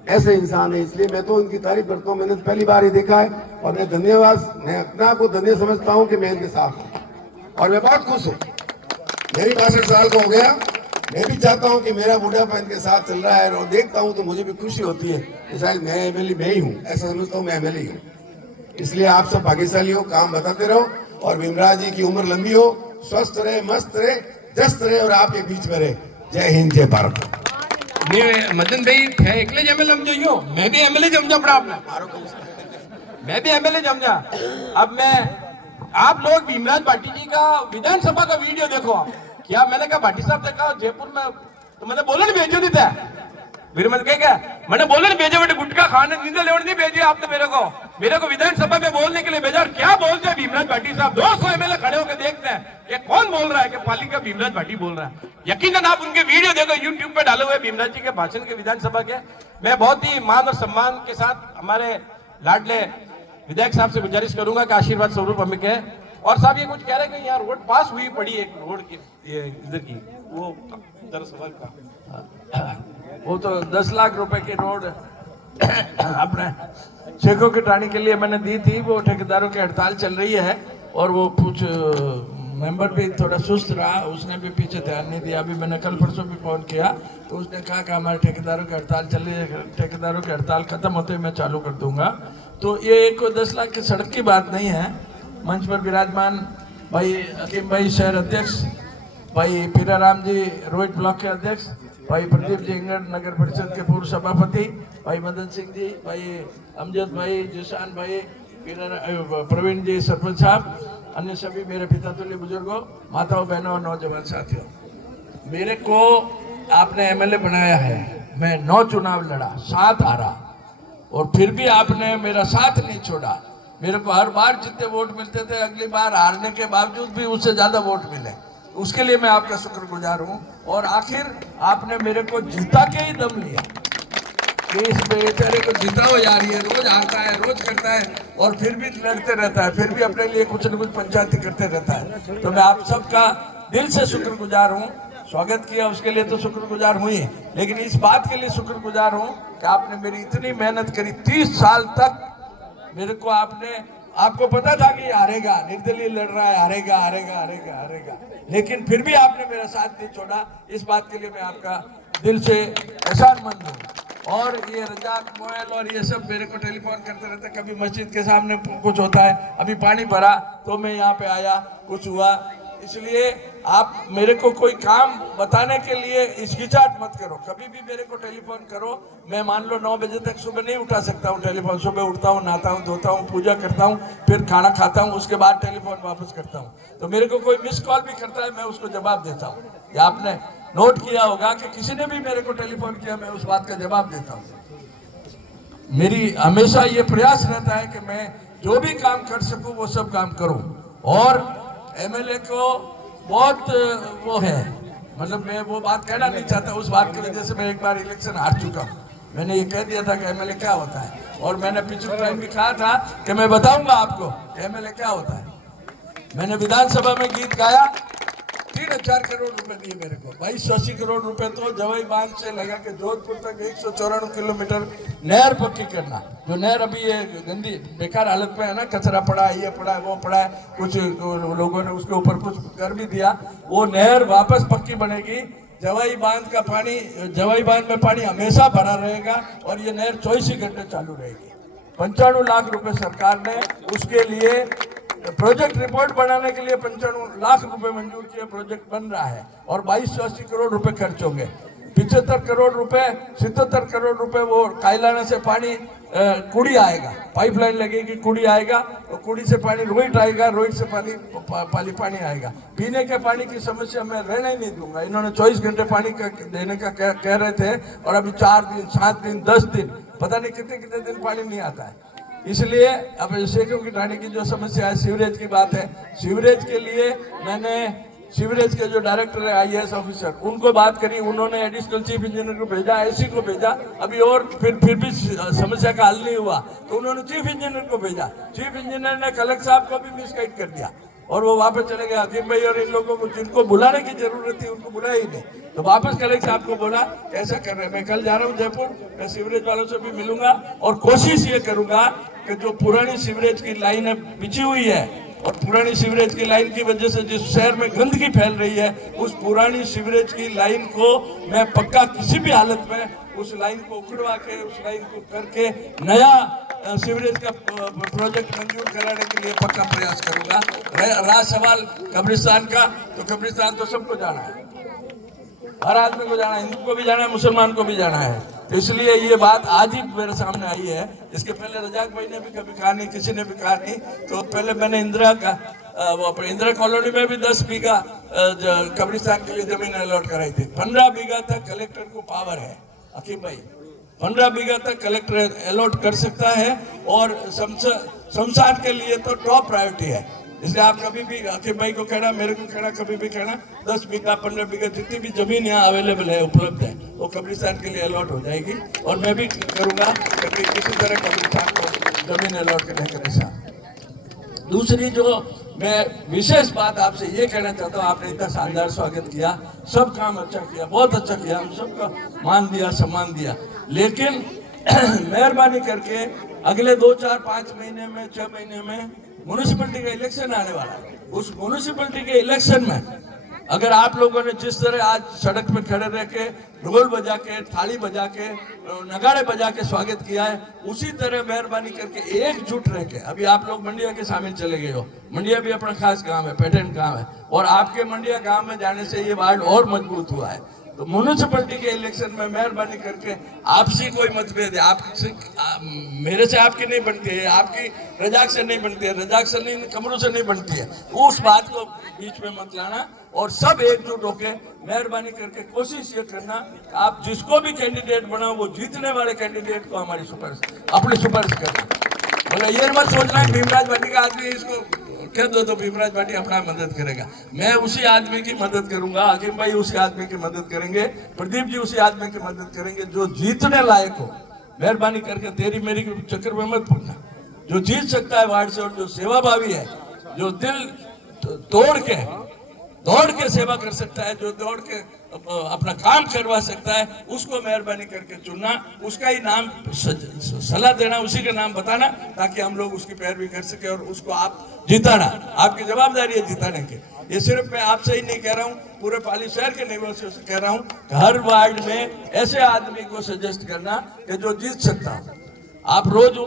ऐसे इंसान है, इसलिए मैं तो इनकी तारीफ करता हूँ। मैंने पहली बार ही देखा है और मैं अपना को धन्य समझता हूँ कि मैं इनके साथ हूँ और मैं बहुत खुश हूँ। मेरी 62 साल का हो गया, मैं भी चाहता हूँ कि मेरा बुढ़ापा इनके साथ चल रहा है और देखता हूँ तो मुझे भी खुशी होती है कि शायद मैं एमएलए मैं ही हूँ, ऐसा समझता हूँ मैं एमएलए ही हूँ। इसलिए आप सब भाग्यशाली हो, काम बताते रहो और भीमराव जी की उम्र लंबी हो, स्वस्थ रहे, मस्त रहे, जस्त रहे और आपके बीच में रहे। जय हिंद, जय भारत। मदन भाई थे एकले જ एमएलए समझो, मैं भी एमएलए समझा पड़ा आपने, मैं भी एमएलए समझा। अब मैं आप लोग भीमराव भाटी जी का विधानसभा का वीडियो देखो। क्या मैंने कहा भाटी साहब देखा जयपुर में, तो मैंने बोला नहीं भेजो नहीं था, फिर मैंने क्या मैंने बोला नहीं भेजो बेटे, गुटखा खाने नींद लेने नहीं भेजे आपने मेरे को विधानसभा में बोलने के लिए भेजा। और क्या बोलते हैं भीमराव भाटी साहब, 200 एमएलए खड़े होकर देखते हैं कि कौन बोल रहा है कि पालिका भीमराव भाटी बोल रहा है। यकीनन आप उनके वीडियो देखो, यूट्यूब पे डाले हुए भीमराव जी के भाषण के विधानसभा के। मैं बहुत ही मान और सम्मान के साथ हमारे लाडले विधायक साहब से गुजारिश करूंगा कि आशीर्वाद स्वरूप हमें कहे। और साहब ये कुछ कह रहे हैं कि यहाँ रोड पास हुई पड़ी, एक रोड की इधर की, वो दरअसल का वो तो 10 लाख रुपए की रोड अपने शेखों की टाणी के लिए मैंने दी थी, वो ठेकेदारों की हड़ताल चल रही है और वो कुछ मेंबर भी थोड़ा सुस्त रहा, उसने भी पीछे ध्यान नहीं दिया। अभी मैंने कल परसों भी फोन किया तो उसने कहा कि हमारे ठेकेदारों की हड़ताल चल रही है, ठेकेदारों की हड़ताल खत्म होते ही मैं चालू कर दूंगा। तो ये एक 10 लाख की सड़क की बात नहीं है। मंच पर विराजमान भाई हकीम भाई शहर अध्यक्ष, भाई पीराराम जी रोहित ब्लॉक के अध्यक्ष, भाई प्रदीप जी इंगड़ नगर परिषद के पूर्व सभापति, भाई मदन सिंह जी, भाई अमजद भाई, जिशान भाई, प्रवीण जी सरपंच साहब, अन्य सभी मेरे पिता तुल्य बुजुर्गों, माताओं, बहनों और नौजवान साथियों, मेरे को आपने एमएलए बनाया है। मैं 9 चुनाव लड़ा, 7 हारा और फिर भी आपने मेरा साथ नहीं छोड़ा। मेरे को हर बार जितने वोट मिलते थे, अगली बार हारने के बावजूद भी उससे ज्यादा वोट मिले, उसके लिए मैं आपका शुक्रगुजार हूँ। और आखिर आपने मेरे को जीता के ही दम लिया कि इस बेचारे को जिताओ यार, ये रोज आता है, रोज करता है और फिर भी लड़ते रहता है, फिर भी अपने लिए कुछ न कुछ पंचायती करते रहता है। तो मैं आप सबका दिल से शुक्रगुजार हूँ। स्वागत किया उसके लिए तो शुक्रगुजार हुई, लेकिन इस बात के लिए शुक्रगुजार हूँ कि आपने मेरी इतनी मेहनत करी। 30 साल तक मेरे को आपको पता था कि हारेगा, निर्दलीय लड़ रहा है, हारेगा हारेगा हारेगा हारेगा, लेकिन फिर भी आपने मेरा साथ नहीं छोड़ा। इस बात के लिए मैं आपका दिल से एहसानमंद हूँ। और ये रजाक मोयल और ये सब मेरे को टेलीफोन करते रहते, कभी मस्जिद के सामने कुछ होता है, अभी पानी भरा तो मैं यहाँ पे आया, कुछ हुआ। इसलिए आप मेरे को कोई काम बताने के लिए हिचकिचाहट मत करो, कभी भी मेरे को टेलीफोन करो। मैं मान लो 9 बजे तक सुबह नहीं उठा सकता हूँ टेलीफोन, सुबह उठता हूँ, नहाता हूँ, धोता हूँ, पूजा करता हूँ, फिर खाना खाता हूँ, उसके बाद टेलीफोन वापस करता हूँ। तो मेरे को कोई मिस कॉल भी करता है, मैं उसको जवाब देता हूँ। ये आपने नोट किया होगा कि किसी ने भी मेरे को टेलीफोन किया, मैं उस बात का जवाब देता हूँ। मेरी हमेशा ये प्रयास रहता है कि मैं जो भी काम कर सकूँ वो सब काम करूँ। और एमएलए को बहुत वो है, मतलब मैं वो बात कहना नहीं चाहता, उस बात की वजह से मैं एक बार इलेक्शन हार चुका हूँ। मैंने ये कह दिया था कि एमएलए क्या होता है, और मैंने पिछले टाइम भी कहा था कि मैं बताऊंगा आपको कि एमएलए क्या होता है। मैंने विधानसभा में गीत गाया, 3000 करोड़ रुपए दिए मेरे को, 2280 करोड़ रुपए तो जवाई बांध से लगा के जोधपुर तक 194 किलोमीटर नहर पक्की करना। जो नहर अभी ये गंदी बेकार हालत में है ना, कचरा पड़ा है, ये पड़ा है, वो पड़ा है, कुछ लोगों ने उसके ऊपर कुछ कर भी दिया, वो नहर वापस पक्की बनेगी। जवाई बांध का पानी, जवाई बांध में पानी हमेशा भरा रहेगा और ये नहर 24 घंटे चालू रहेगी। 95 लाख रुपए सरकार ने उसके लिए प्रोजेक्ट रिपोर्ट बनाने के लिए 95 लाख रुपए मंजूर किए, प्रोजेक्ट बन रहा है और 2280 करोड़ रुपए खर्च होंगे। 75 करोड़ रुपए, 77 करोड़ रुपए वो कायलाना से पानी कुड़ी आएगा, पाइपलाइन लगेगी, कुड़ी आएगा और कुड़ी से पानी रोहित आएगा, रोहित से पानी आएगा। पीने के पानी की समस्या मैं रहने ही नहीं दूंगा। इन्होंने 24 घंटे पानी देने का कह रहे थे और अभी 4 दिन, 7 दिन, 10 दिन, पता नहीं कितने कितने दिन पानी नहीं आता है। इसलिए अब शेखों की टाणी की जो समस्या है, सीवरेज की बात है, सीवरेज के लिए मैंने सीवरेज के जो डायरेक्टर है IAS ऑफिसर, उनको बात करी, उन्होंने एडिशनल चीफ इंजीनियर को भेजा, एसी को भेजा, अभी और फिर भी समस्या का हल नहीं हुआ तो उन्होंने चीफ इंजीनियर को भेजा। चीफ इंजीनियर ने कलेक्टर साहब को भी मिसगाइड कर दिया और वो वापस चले गए। हकीम भाई और इन लोगों को जिनको बुलाने की जरूरत थी उनको बुलाया ही नहीं, तो वापस कलेक्टर साहब को बोला ऐसा कर रहे हैं। मैं कल जा रहा हूँ जयपुर, मैं सीवरेज वालों से भी मिलूंगा और कोशिश ये करूंगा कि जो पुरानी सीवरेज की लाइन है बिछी हुई है और पुरानी सीवरेज की लाइन की वजह से जिस शहर में गंदगी फैल रही है, उस पुरानी सीवरेज की लाइन को मैं पक्का किसी भी हालत में उस लाइन को उखड़वा के उस लाइन को करके नया सीवरेज का प्रोजेक्ट मंजूर कराने के लिए पक्का प्रयास करूंगा। रहा सवाल कब्रिस्तान का, तो कब्रिस्तान तो सबको जाना है, हर आदमी को जाना है, हिंदू को भी जाना है, मुसलमान को भी जाना है। तो इसलिए ये बात आज ही मेरे सामने आई है। इसके पहले रजाक भाई ने भी कभी कहा नहीं, किसी ने भी कहा नहीं। तो पहले मैंने इंदिरा कॉलोनी में भी 10 बीघा कब्रिस्तान के लिए जमीन अलॉट कराई थी। 15 बीघा तक कलेक्टर को पावर है हकीम भाई, 15 बीघा तक कलेक्टर अलॉट कर सकता है और शमशान के लिए तो टॉप प्रायोरिटी है। इसलिए आप कभी भी हकीम भाई को कहना, मेरे को कहना, कभी भी कहना, 10 बीघा 15 बीघा जितनी भी जमीन यहाँ अवेलेबल है, उपलब्ध है, वो कब्रिस्तान के लिए अलॉट हो जाएगी और मैं भी करूँगा कि किसी तरह कब्रिस्तान को जमीन अलॉट करने के निशान। दूसरी जो मैं विशेष बात आपसे ये कहना चाहता हूँ, आपने इतना शानदार स्वागत किया, सब काम अच्छा किया, बहुत अच्छा किया, हम सबका मान दिया, सम्मान दिया, लेकिन मेहरबानी करके अगले 2, 4, 5 महीने में, 6 महीने में म्युनिसिपैलिटी का इलेक्शन आने वाला है। उस म्युनिसिपैलिटी के इलेक्शन में अगर आप लोगों ने जिस तरह आज सड़क पे खड़े रह के ढोल बजा के, थाली बजा के, नगाड़े बजा के स्वागत किया है, उसी तरह मेहरबानी करके एकजुट रह के, अभी आप लोग मंडिया के शामिल चले गए हो, मंडिया भी अपना खास गांव है, पेटेंट गांव है, और आपके मंडिया गांव में जाने से ये वार्ड और मजबूत हुआ है। तो म्युनिसिपैलिटी के इलेक्शन में मेहरबानी करके आपसी कोई मतभेद है, आपसे मेरे से आपकी नहीं बनती है, आपकी रजाक से नहीं बनती है, रजाक से नहीं, कमरों से नहीं बनती है, उस बात को बीच में मत लाना और सब एकजुट होके मेहरबानी करके कोशिश ये करना कि आप जिसको भी कैंडिडेट बनाओ वो जीतने वाले कैंडिडेट को हमारी अपनी सुपारिश करना। बोला ये मत सोचना है भीमराज भाटी का आदमी, इसको कह दो तो भीमराज भाटी अपना मदद करेगा। मैं उसी आदमी की मदद करूंगा, हकीम भाई उसी आदमी की मदद करेंगे, प्रदीप जी उसी आदमी की मदद करेंगे जो जीतने लायक हो। मेहरबानी करके तेरी मेरी चक्कर में मत पड़ना। जो जीत सकता है वार्ड से और जो सेवाभावी है, जो दिल दौड़ के सेवा कर सकता है, जो दौड़ के अपना काम करवा सकता है, उसको मेहरबानी करके चुनना, उसका ही नाम सलाह देना, उसी का नाम बताना, ताकि हम लोग उसकी पैरवी कर सके और उसको आप जिताना। आपकी जवाबदारी है जिताने की। ये सिर्फ मैं आपसे ही नहीं कह रहा हूँ, पूरे पाली शहर के निवासियों से कह रहा हूँ कि हर वार्ड में ऐसे आदमी को सजेस्ट करना कि जो जीत सकता हो। आप रोज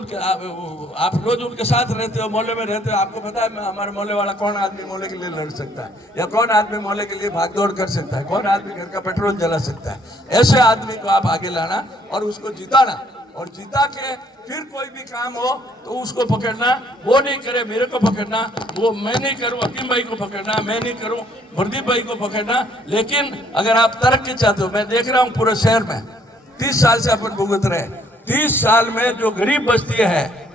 उनके साथ रहते हो, मोहल्ले में रहते हो, आपको पता है हमारे मोहल्ले वाला कौन आदमी मोहल्ले के लिए लड़ सकता है, या कौन आदमी मोहल्ले के लिए भागदौड़ कर सकता है, कौन आदमी घर का पेट्रोल जला सकता है। ऐसे आदमी को आप आगे लाना और उसको जिताना, और जिता के फिर कोई भी काम हो तो उसको पकड़ना, वो नहीं करे मेरे को पकड़ना, वो मैं नहीं करूं हकीम भाई को पकड़ना, मैं नहीं करूं प्रदीप भाई को पकड़ना। लेकिन अगर आप तरक्की चाहते हो, मैं देख रहा हूं पूरे शहर में 30 साल से अपन भुगत रहे, 30 साल में जो गरीब बस्तियां है,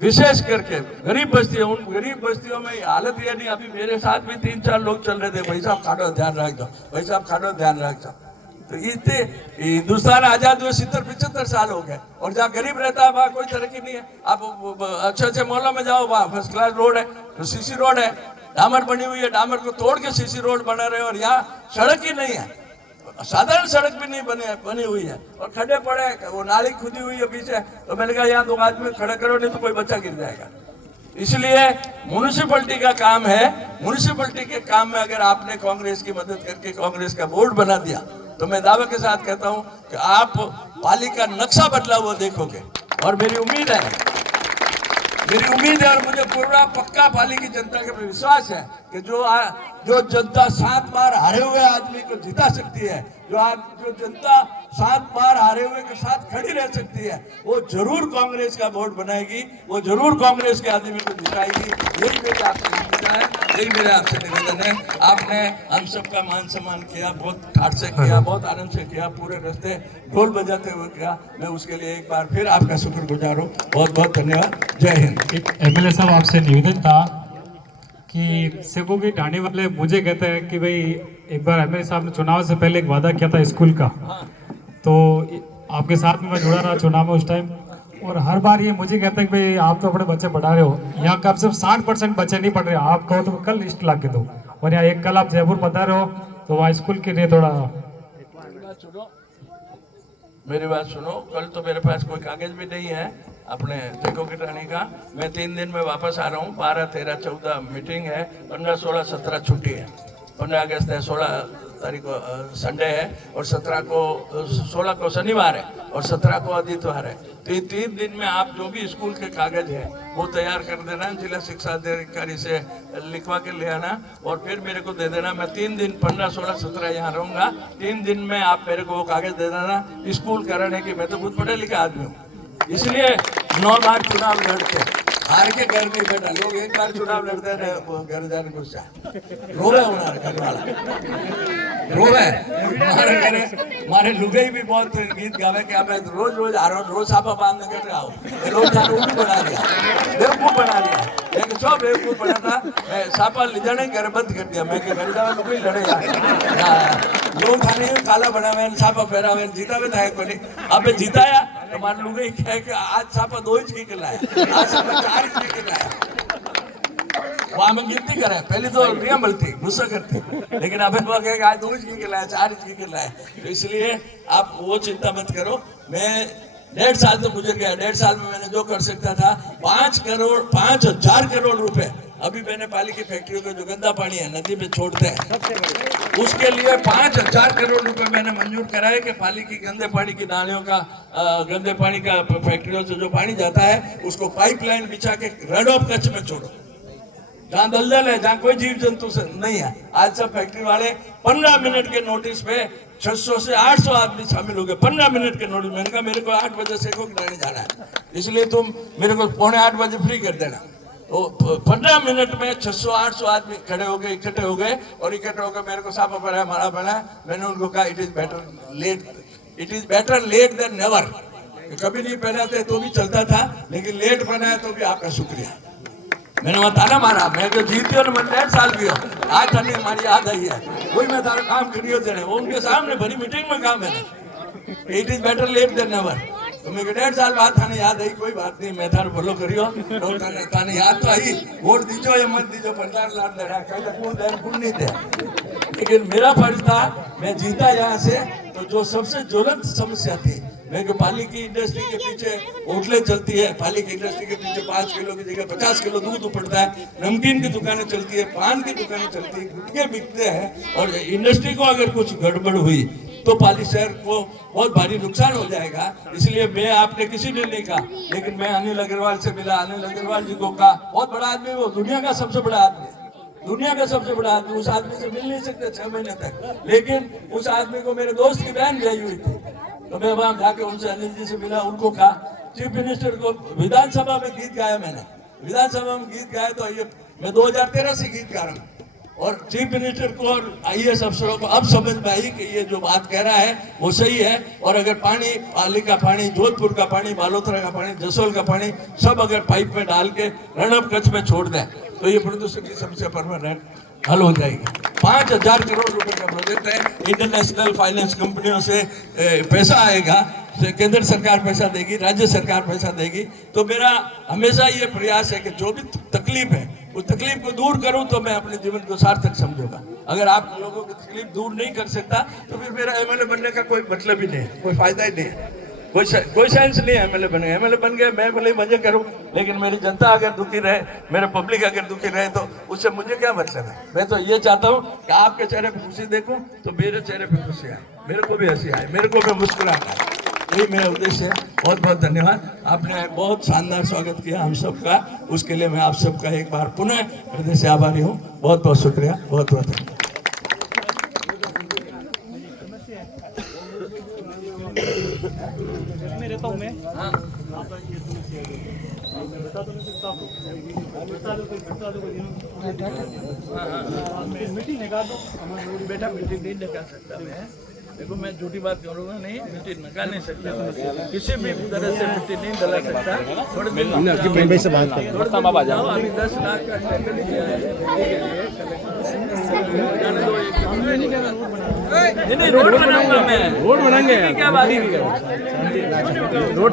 विशेष करके गरीब बस्तियां, उन गरीब बस्तियों में हालत ये नहीं। अभी मेरे साथ भी 3-4 लोग चल रहे थे, भाई साहब खाड़ो ध्यान रख दो, भाई साहब खाड़ो ध्यान रख दो। तो इतने हिंदुस्तान आजाद हुए 70-75 साल हो गए, और जहाँ गरीब रहता है वहाँ कोई तरक्की नहीं है। आप अच्छे मोहल्लों में जाओ, वहाँ फर्स्ट क्लास रोड है, तो सीसी रोड है, डामर बनी हुई है, डामर को तोड़ के सीसी रोड बना रहे, और यहाँ सड़क ही नहीं है, साधारण सड़क भी नहीं बनी हुई है, और खड्डे पड़े, वो नाली खुदी हुई है पीछे। तो मैंने कहा यहाँ 2 आदमी खड़े करो, नहीं तो कोई बच्चा गिर जाएगा। इसलिए म्युनिसिपैलिटी का काम है, म्युनिसिपैलिटी के काम में अगर आपने कांग्रेस की मदद करके कांग्रेस का बोर्ड बना दिया, तो मैं दावे के साथ कहता हूं कि आप पाली का नक्शा बदला हुआ देखोगे। और मेरी उम्मीद है और मुझे पूरा पक्का पाली की जनता के विश्वास है कि जो जनता 7 बार हारे हुए आदमी को जिता सकती है, जो जनता 7 बार हारे हुए के साथ खड़ी रह सकती है, वो जरूर कांग्रेस का बोर्ड बनाएगी, वो जरूर कांग्रेस के आदमी को जिताएगी। यही मेरी आपसे निवेदन है, यही मेरे आपसे निवेदन है। आपने हम सबका मान सम्मान किया, बहुत ठाट से किया, बहुत आनंद से किया, पूरे रास्ते ढोल बजाते हुए किया। मैं उसके लिए एक बार फिर आपका शुक्रगुजार हूँ। बहुत बहुत धन्यवाद। जय हिंद। एमएलए साहब, आपसे निवेदन था कि सेबो की ढाणी वाले मुझे कहते हैं कि भाई एक बार एमएलए साहब ने चुनाव से पहले एक वादा किया था स्कूल का, तो आपके साथ में मैं जुड़ा रहा चुनाव में उस टाइम, और हर बार ये मुझे कहते हैं कि भाई आप तो अपने बच्चे पढ़ा रहे हो, यहाँ का आप सिर्फ 60% बच्चे नहीं पढ़ रहे, आप कहो तो कल लिस्ट ला के दो, और यहाँ एक कल आप जयपुर पता रहे हो तो वहाँ स्कूल के लिए थोड़ा। मेरी बात सुनो, कल तो मेरे पास कोई कागज भी नहीं है अपने देखो की ढाणी का। मैं 3 दिन में वापस आ रहा हूँ। 12, 13, 14 मीटिंग है, 15, 16, 17 छुट्टी है, 15 अगस्त है, 16 तारीख को संडे है, और 16 को शनिवार है, और 17 को आदित्यवार है। तो ये 3 दिन में आप जो भी स्कूल के कागज है वो तैयार कर देना, जिला शिक्षा अधिकारी से लिखवा के ले आना, और फिर मेरे को दे देना। मैं 3 दिन 15, 16, 17 यहाँ रहूँगा। 3 दिन में आप मेरे को वो कागज दे देना। स्कूल कराने की, मैं तो खुद पढ़े लिखे आदमी हूँ, इसलिए 9 बार चुनाव लड़ते हार के घर नहीं बैठा। लोग एक बार चुनाव लड़ते हैं घर जाने को रोवे होना घर वाला रोवे। मारे लुगाई भी बहुत गीत गावे कि मैं रोज रोज आ रहा हूँ, रोज साफा बांधने कर रहा हूँ, रोज बना दिया, बेवकूफ बना दिया। एक सौ बेवकूफ बना था, मैं साफा ले जाने घर बंद कर दिया। मैं घर जावा लुगाई लड़े लोग थाने काला बना हुआ साफा फेरा हुआ जीता भी था कोई। अब जीताया तो मान लुगाई कहे कि आज साफा 2 इंच की लाया, आज साफा 4 इंच की लाया। वहां में गिनती करे, पहले तो रिया मिलती गुस्सा करती, लेकिन अब आज 2 इंच की लाया, 4 इंच की लाया। तो इसलिए आप वो चिंता मत करो। मैं 1.5 साल तो गुजर गया, 1.5 साल में मैंने जो कर सकता था 5,000 करोड़ रुपए अभी मैंने पाली की फैक्ट्रियों का जो गंदा पानी है नदी में छोड़ते हैं, उसके लिए 5,000 करोड़ रुपए मैंने मंजूर कराए कि पाली की गंदे पानी की नालियों का गंदे पानी का फैक्ट्रियों से जो पानी जाता है उसको पाइपलाइन बिछा के रन ऑफ कच्छ में छोड़ो, जहाँ दलदल है, जहाँ कोई जीव जंतु से नहीं है। आज सब फैक्ट्री वाले 15 मिनट के नोटिस पे 600 से 800 आदमी शामिल हो गए। 15 मिनट के नोटिस, मैंने कहा मेरे को 8 बजे से को गिराने जाना है, इसलिए तुम मेरे को 7:45 बजे फ्री कर देना। तो 15 मिनट में 600-800 आदमी खड़े हो गए, इकट्ठे हो गए, और इकट्ठे होकर मेरे को साफा पड़ा है, मारा पड़ा है। मैंने उनको कहा it is better late than never. कभी नहीं पहनाते तो भी चलता था, लेकिन लेट पहना है तो भी आपका शुक्रिया। मैंने वहाँ ताना मारा, मैं जो जीती और मैं 1.5 साल गया, आज थाने हमारी याद आई है, वही मैं तारा काम करियो देने, वो उनके सामने बड़ी मीटिंग में कहा मैंने it is better late than never. तो मेरे 1.5 साल बाद थाने याद आई, कोई बात नहीं, मैं थारे बोलो करियो, तो थाने याद तो आई, वोट दीजो या मत दीजो, 15 लाख देना कहीं नहीं दे, लेकिन मेरा फर्ज था, मैं जीता यहाँ से। तो जो सबसे ज्वलंत समस्या थी, मैं पाली की इंडस्ट्री के पीछे होटलें चलती है, पाली की इंडस्ट्री के पीछे 5 किलो की जगह 50 किलो दूध पड़ता है, नमकीन की दुकानें चलती है, पान की दुकानें चलती है, गुटके बिकते हैं, और इंडस्ट्री को अगर कुछ गड़बड़ हुई तो पाली शहर को बहुत भारी नुकसान हो जाएगा। इसलिए मैं, आपने किसी ने नहीं कहा, लेकिन मैं अनिल अग्रवाल से मिला, अनिल अग्रवाल जी को कहा, बहुत बड़ा आदमी, वो दुनिया का सबसे बड़ा आदमी, दुनिया का सबसे बड़ा आदमी, उस आदमी से मिल नहीं सकते 6 महीने तक, लेकिन उस आदमी को मेरे दोस्त की बहन गई हुई थी, तो मैं वहां जाके उनसे अनिल जी से मिला, उनको कहा, चीफ मिनिस्टर को विधानसभा में गीत गाया, मैंने विधानसभा में गीत गाया। तो ये मैं 2013 से गीत गा रहा हूँ, और चीफ मिनिस्टर को और IAS अफसरों को अब समझ में आई कि ये जो बात कह रहा है वो सही है, और अगर पानी, पाली का पानी, जोधपुर का पानी, बालोतरा का पानी, जसोल का पानी सब अगर पाइप में डाल के रण ऑफ कच्छ में छोड़ दें तो ये प्रदूषण की समस्या परमानेंट हल हो जाएगी। 5,000 करोड़ रुपए का प्रोजेक्ट है, इंटरनेशनल फाइनेंस कंपनियों से पैसा आएगा, केंद्र सरकार पैसा देगी, राज्य सरकार पैसा देगी। तो मेरा हमेशा ये प्रयास है कि जो भी तकलीफ है उस तकलीफ को दूर करूं तो मैं अपने जीवन को सार्थक समझूंगा। अगर आप लोगों की तकलीफ दूर नहीं कर सकता तो फिर मेरा MLA बनने का कोई मतलब ही नहीं है, कोई फायदा ही नहीं है, कोई सेंस नहीं है MLA बने। MLA बन गए, मैं भले मजे करूं, लेकिन मेरी जनता अगर दुखी रहे, मेरा पब्लिक अगर दुखी रहे तो उससे मुझे क्या मतलब है। मैं तो ये चाहता हूं कि आपके चेहरे पे खुशी देखूं तो मेरे चेहरे पे खुशी आए, मेरे को भी हंसी आए, मेरे को भी मुस्कुराहट आए, यही मेरा उद्देश्य है। बहुत बहुत धन्यवाद, आपने बहुत शानदार स्वागत किया हम सबका, उसके लिए मैं आप सबका एक बार पुनः हृदय से आभारी हूँ। बहुत बहुत शुक्रिया, बहुत बहुत धन्यवाद। मैं रहता हूँ, मैं मीटिंग निकाल दो, बेटा मीटिंग नहीं निकाल सकता मैं, देखो मैं झूठी बात करूँगा नहीं, मिट्टी निकाल नहीं सकता, किसी भी तरह से मिट्टी नहीं डला सकता। थोड़े दिन से बात कर जाओ, अभी 10 लाख का टेंडर दिया है नहीं, रोड बनाऊंगा मैं, रोड बनाएंगे, क्या बात है, रोड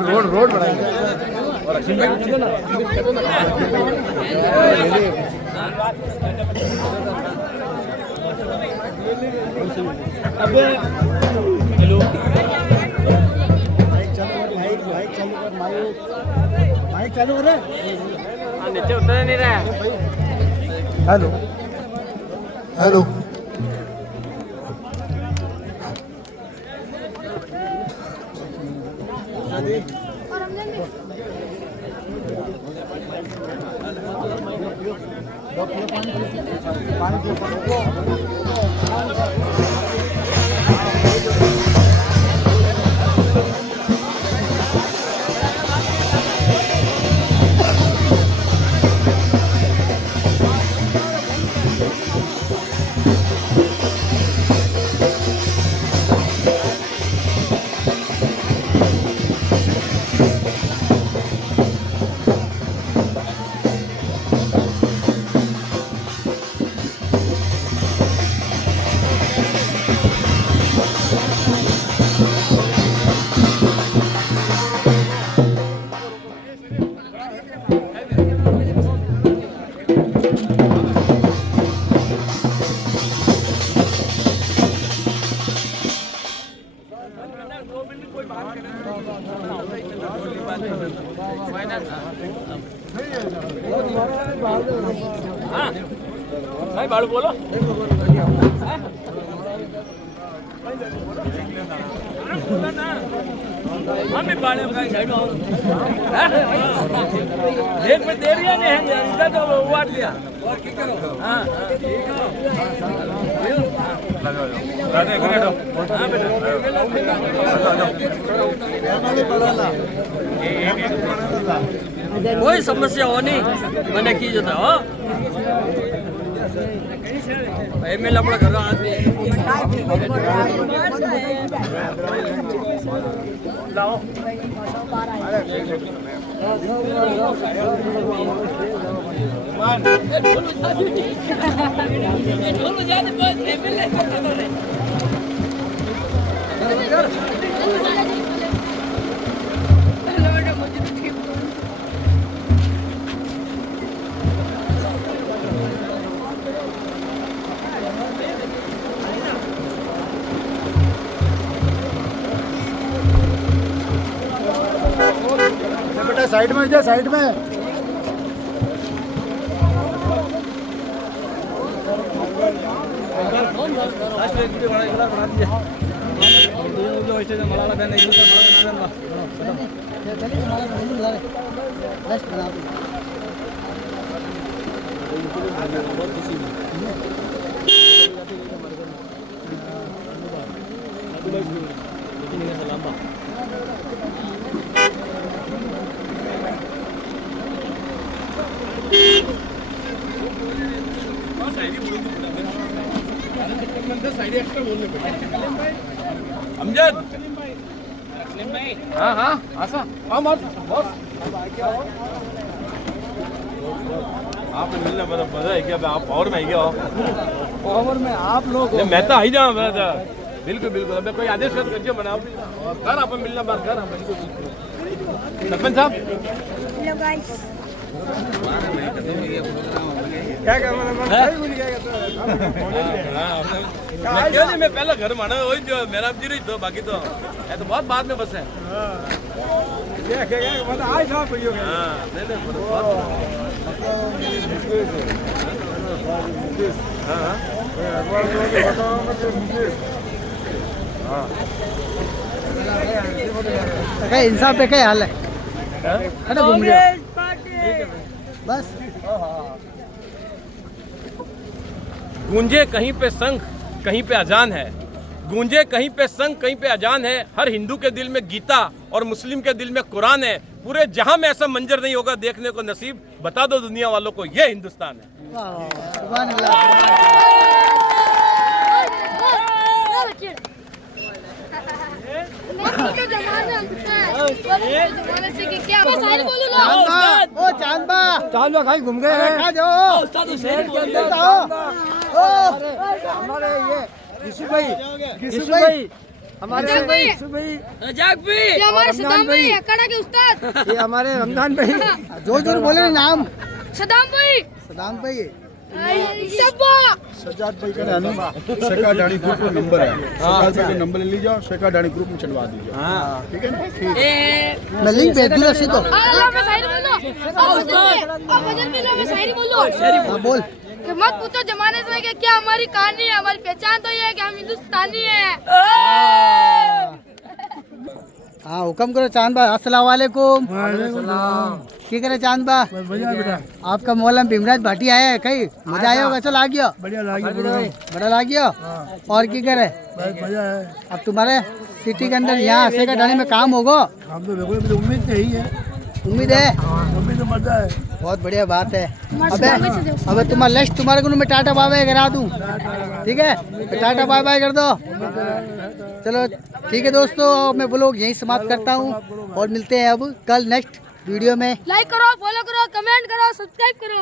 बनाएंगे। अबे हेलो माइक चालू कर रहे नीचे उतर नहीं रहा है। हेलो हेलो और हमने भी भाई बाड़ू बोलो, हम भी बाड़े में साइड में एक में दे दिया नहीं है, इसका तो वाट दिया। हाँ कोई समस्या हो नहीं मैंने की जाता हो एमएलए अपना घर आदमी लाओ बेटा साइड में जा, साइड में अमजद हाँ हाँ आशा हाँ बॉस आपने मिलना मतलब मजा है क्या? आप पावर में आई क्या हो? पावर में आप लोग मैं तो आई जाऊँ मैं तो बिल्कुल बिल्कुल। अब कोई आदेश कर करके बनाओ कर आप मिलना बात कर सरपंच साहब क्या कर मैं पहला घर माना वही जो मेरा जी रही तो बाकी तो है तो बहुत बाद में बस है। इंसाफ पे क्या हाल है? घूम रहे बस गूंजे कहीं पे शंख कहीं पे अजान है, गूंजे कहीं पे शंख कहीं पे अजान है। हर हिंदू के दिल में गीता और मुस्लिम के दिल में कुरान है। पूरे जहां में ऐसा मंजर नहीं होगा देखने को नसीब। बता दो दुनिया वालों को ये हिंदुस्तान है। जमाने से कि क्या शायरी बोलूं लो ओ चांदबा कहीं घूम गए कहाँ जाओ हमारे ये यीशु भाई हमारे रजाक भाई ये हमारे सदाम भाई अखाड़ा के उस्ताद ये हमारे रमजान भाई जोर जोर बोले नाम सदाम भाई सजाद भाई का नाम शेखा डाणी ग्रुप में नंबर है सजाद भाई का नंबर ले लीजिए शेखा डाणी ग्रुप में चलवा दीजिए ठीक है ना मैं लिंक भेज दूंगा सीधो मैं शायरी बोलो आप भजन में मैं शायरी बोलो बोल कि मत पूछो जमाने से कि क्या हमारी कहानी है, हमारी पहचान तो ये है कि हम हिंदुस्तानी हैं। हाँ हुक्म करो चांद भाई। अस्सलाम वालेकुम। की करे चांद भाई? आपका मौलम भीमराज भाटी आया है कहीं मजा आया होगा? चलो आ गया बढ़िया लाग गया और की करे अब तुम्हारे सिटी के अंदर यहाँ शेखा डाणी में काम होगा? उम्मीद है उम्मीद तो मजा है। बहुत बढ़िया बात है। अबे तुम्हारा लिस्ट तुम्हारे को मैं टाटा बाय बाय करा दूं ठीक है? टाटा बाय बाय कर दो। चलो ठीक है दोस्तों मैं ब्लॉग यहीं समाप्त करता हूँ और मिलते हैं अब कल नेक्स्ट वीडियो में। लाइक करो, फॉलो करो, कमेंट करो, सब्सक्राइब करो।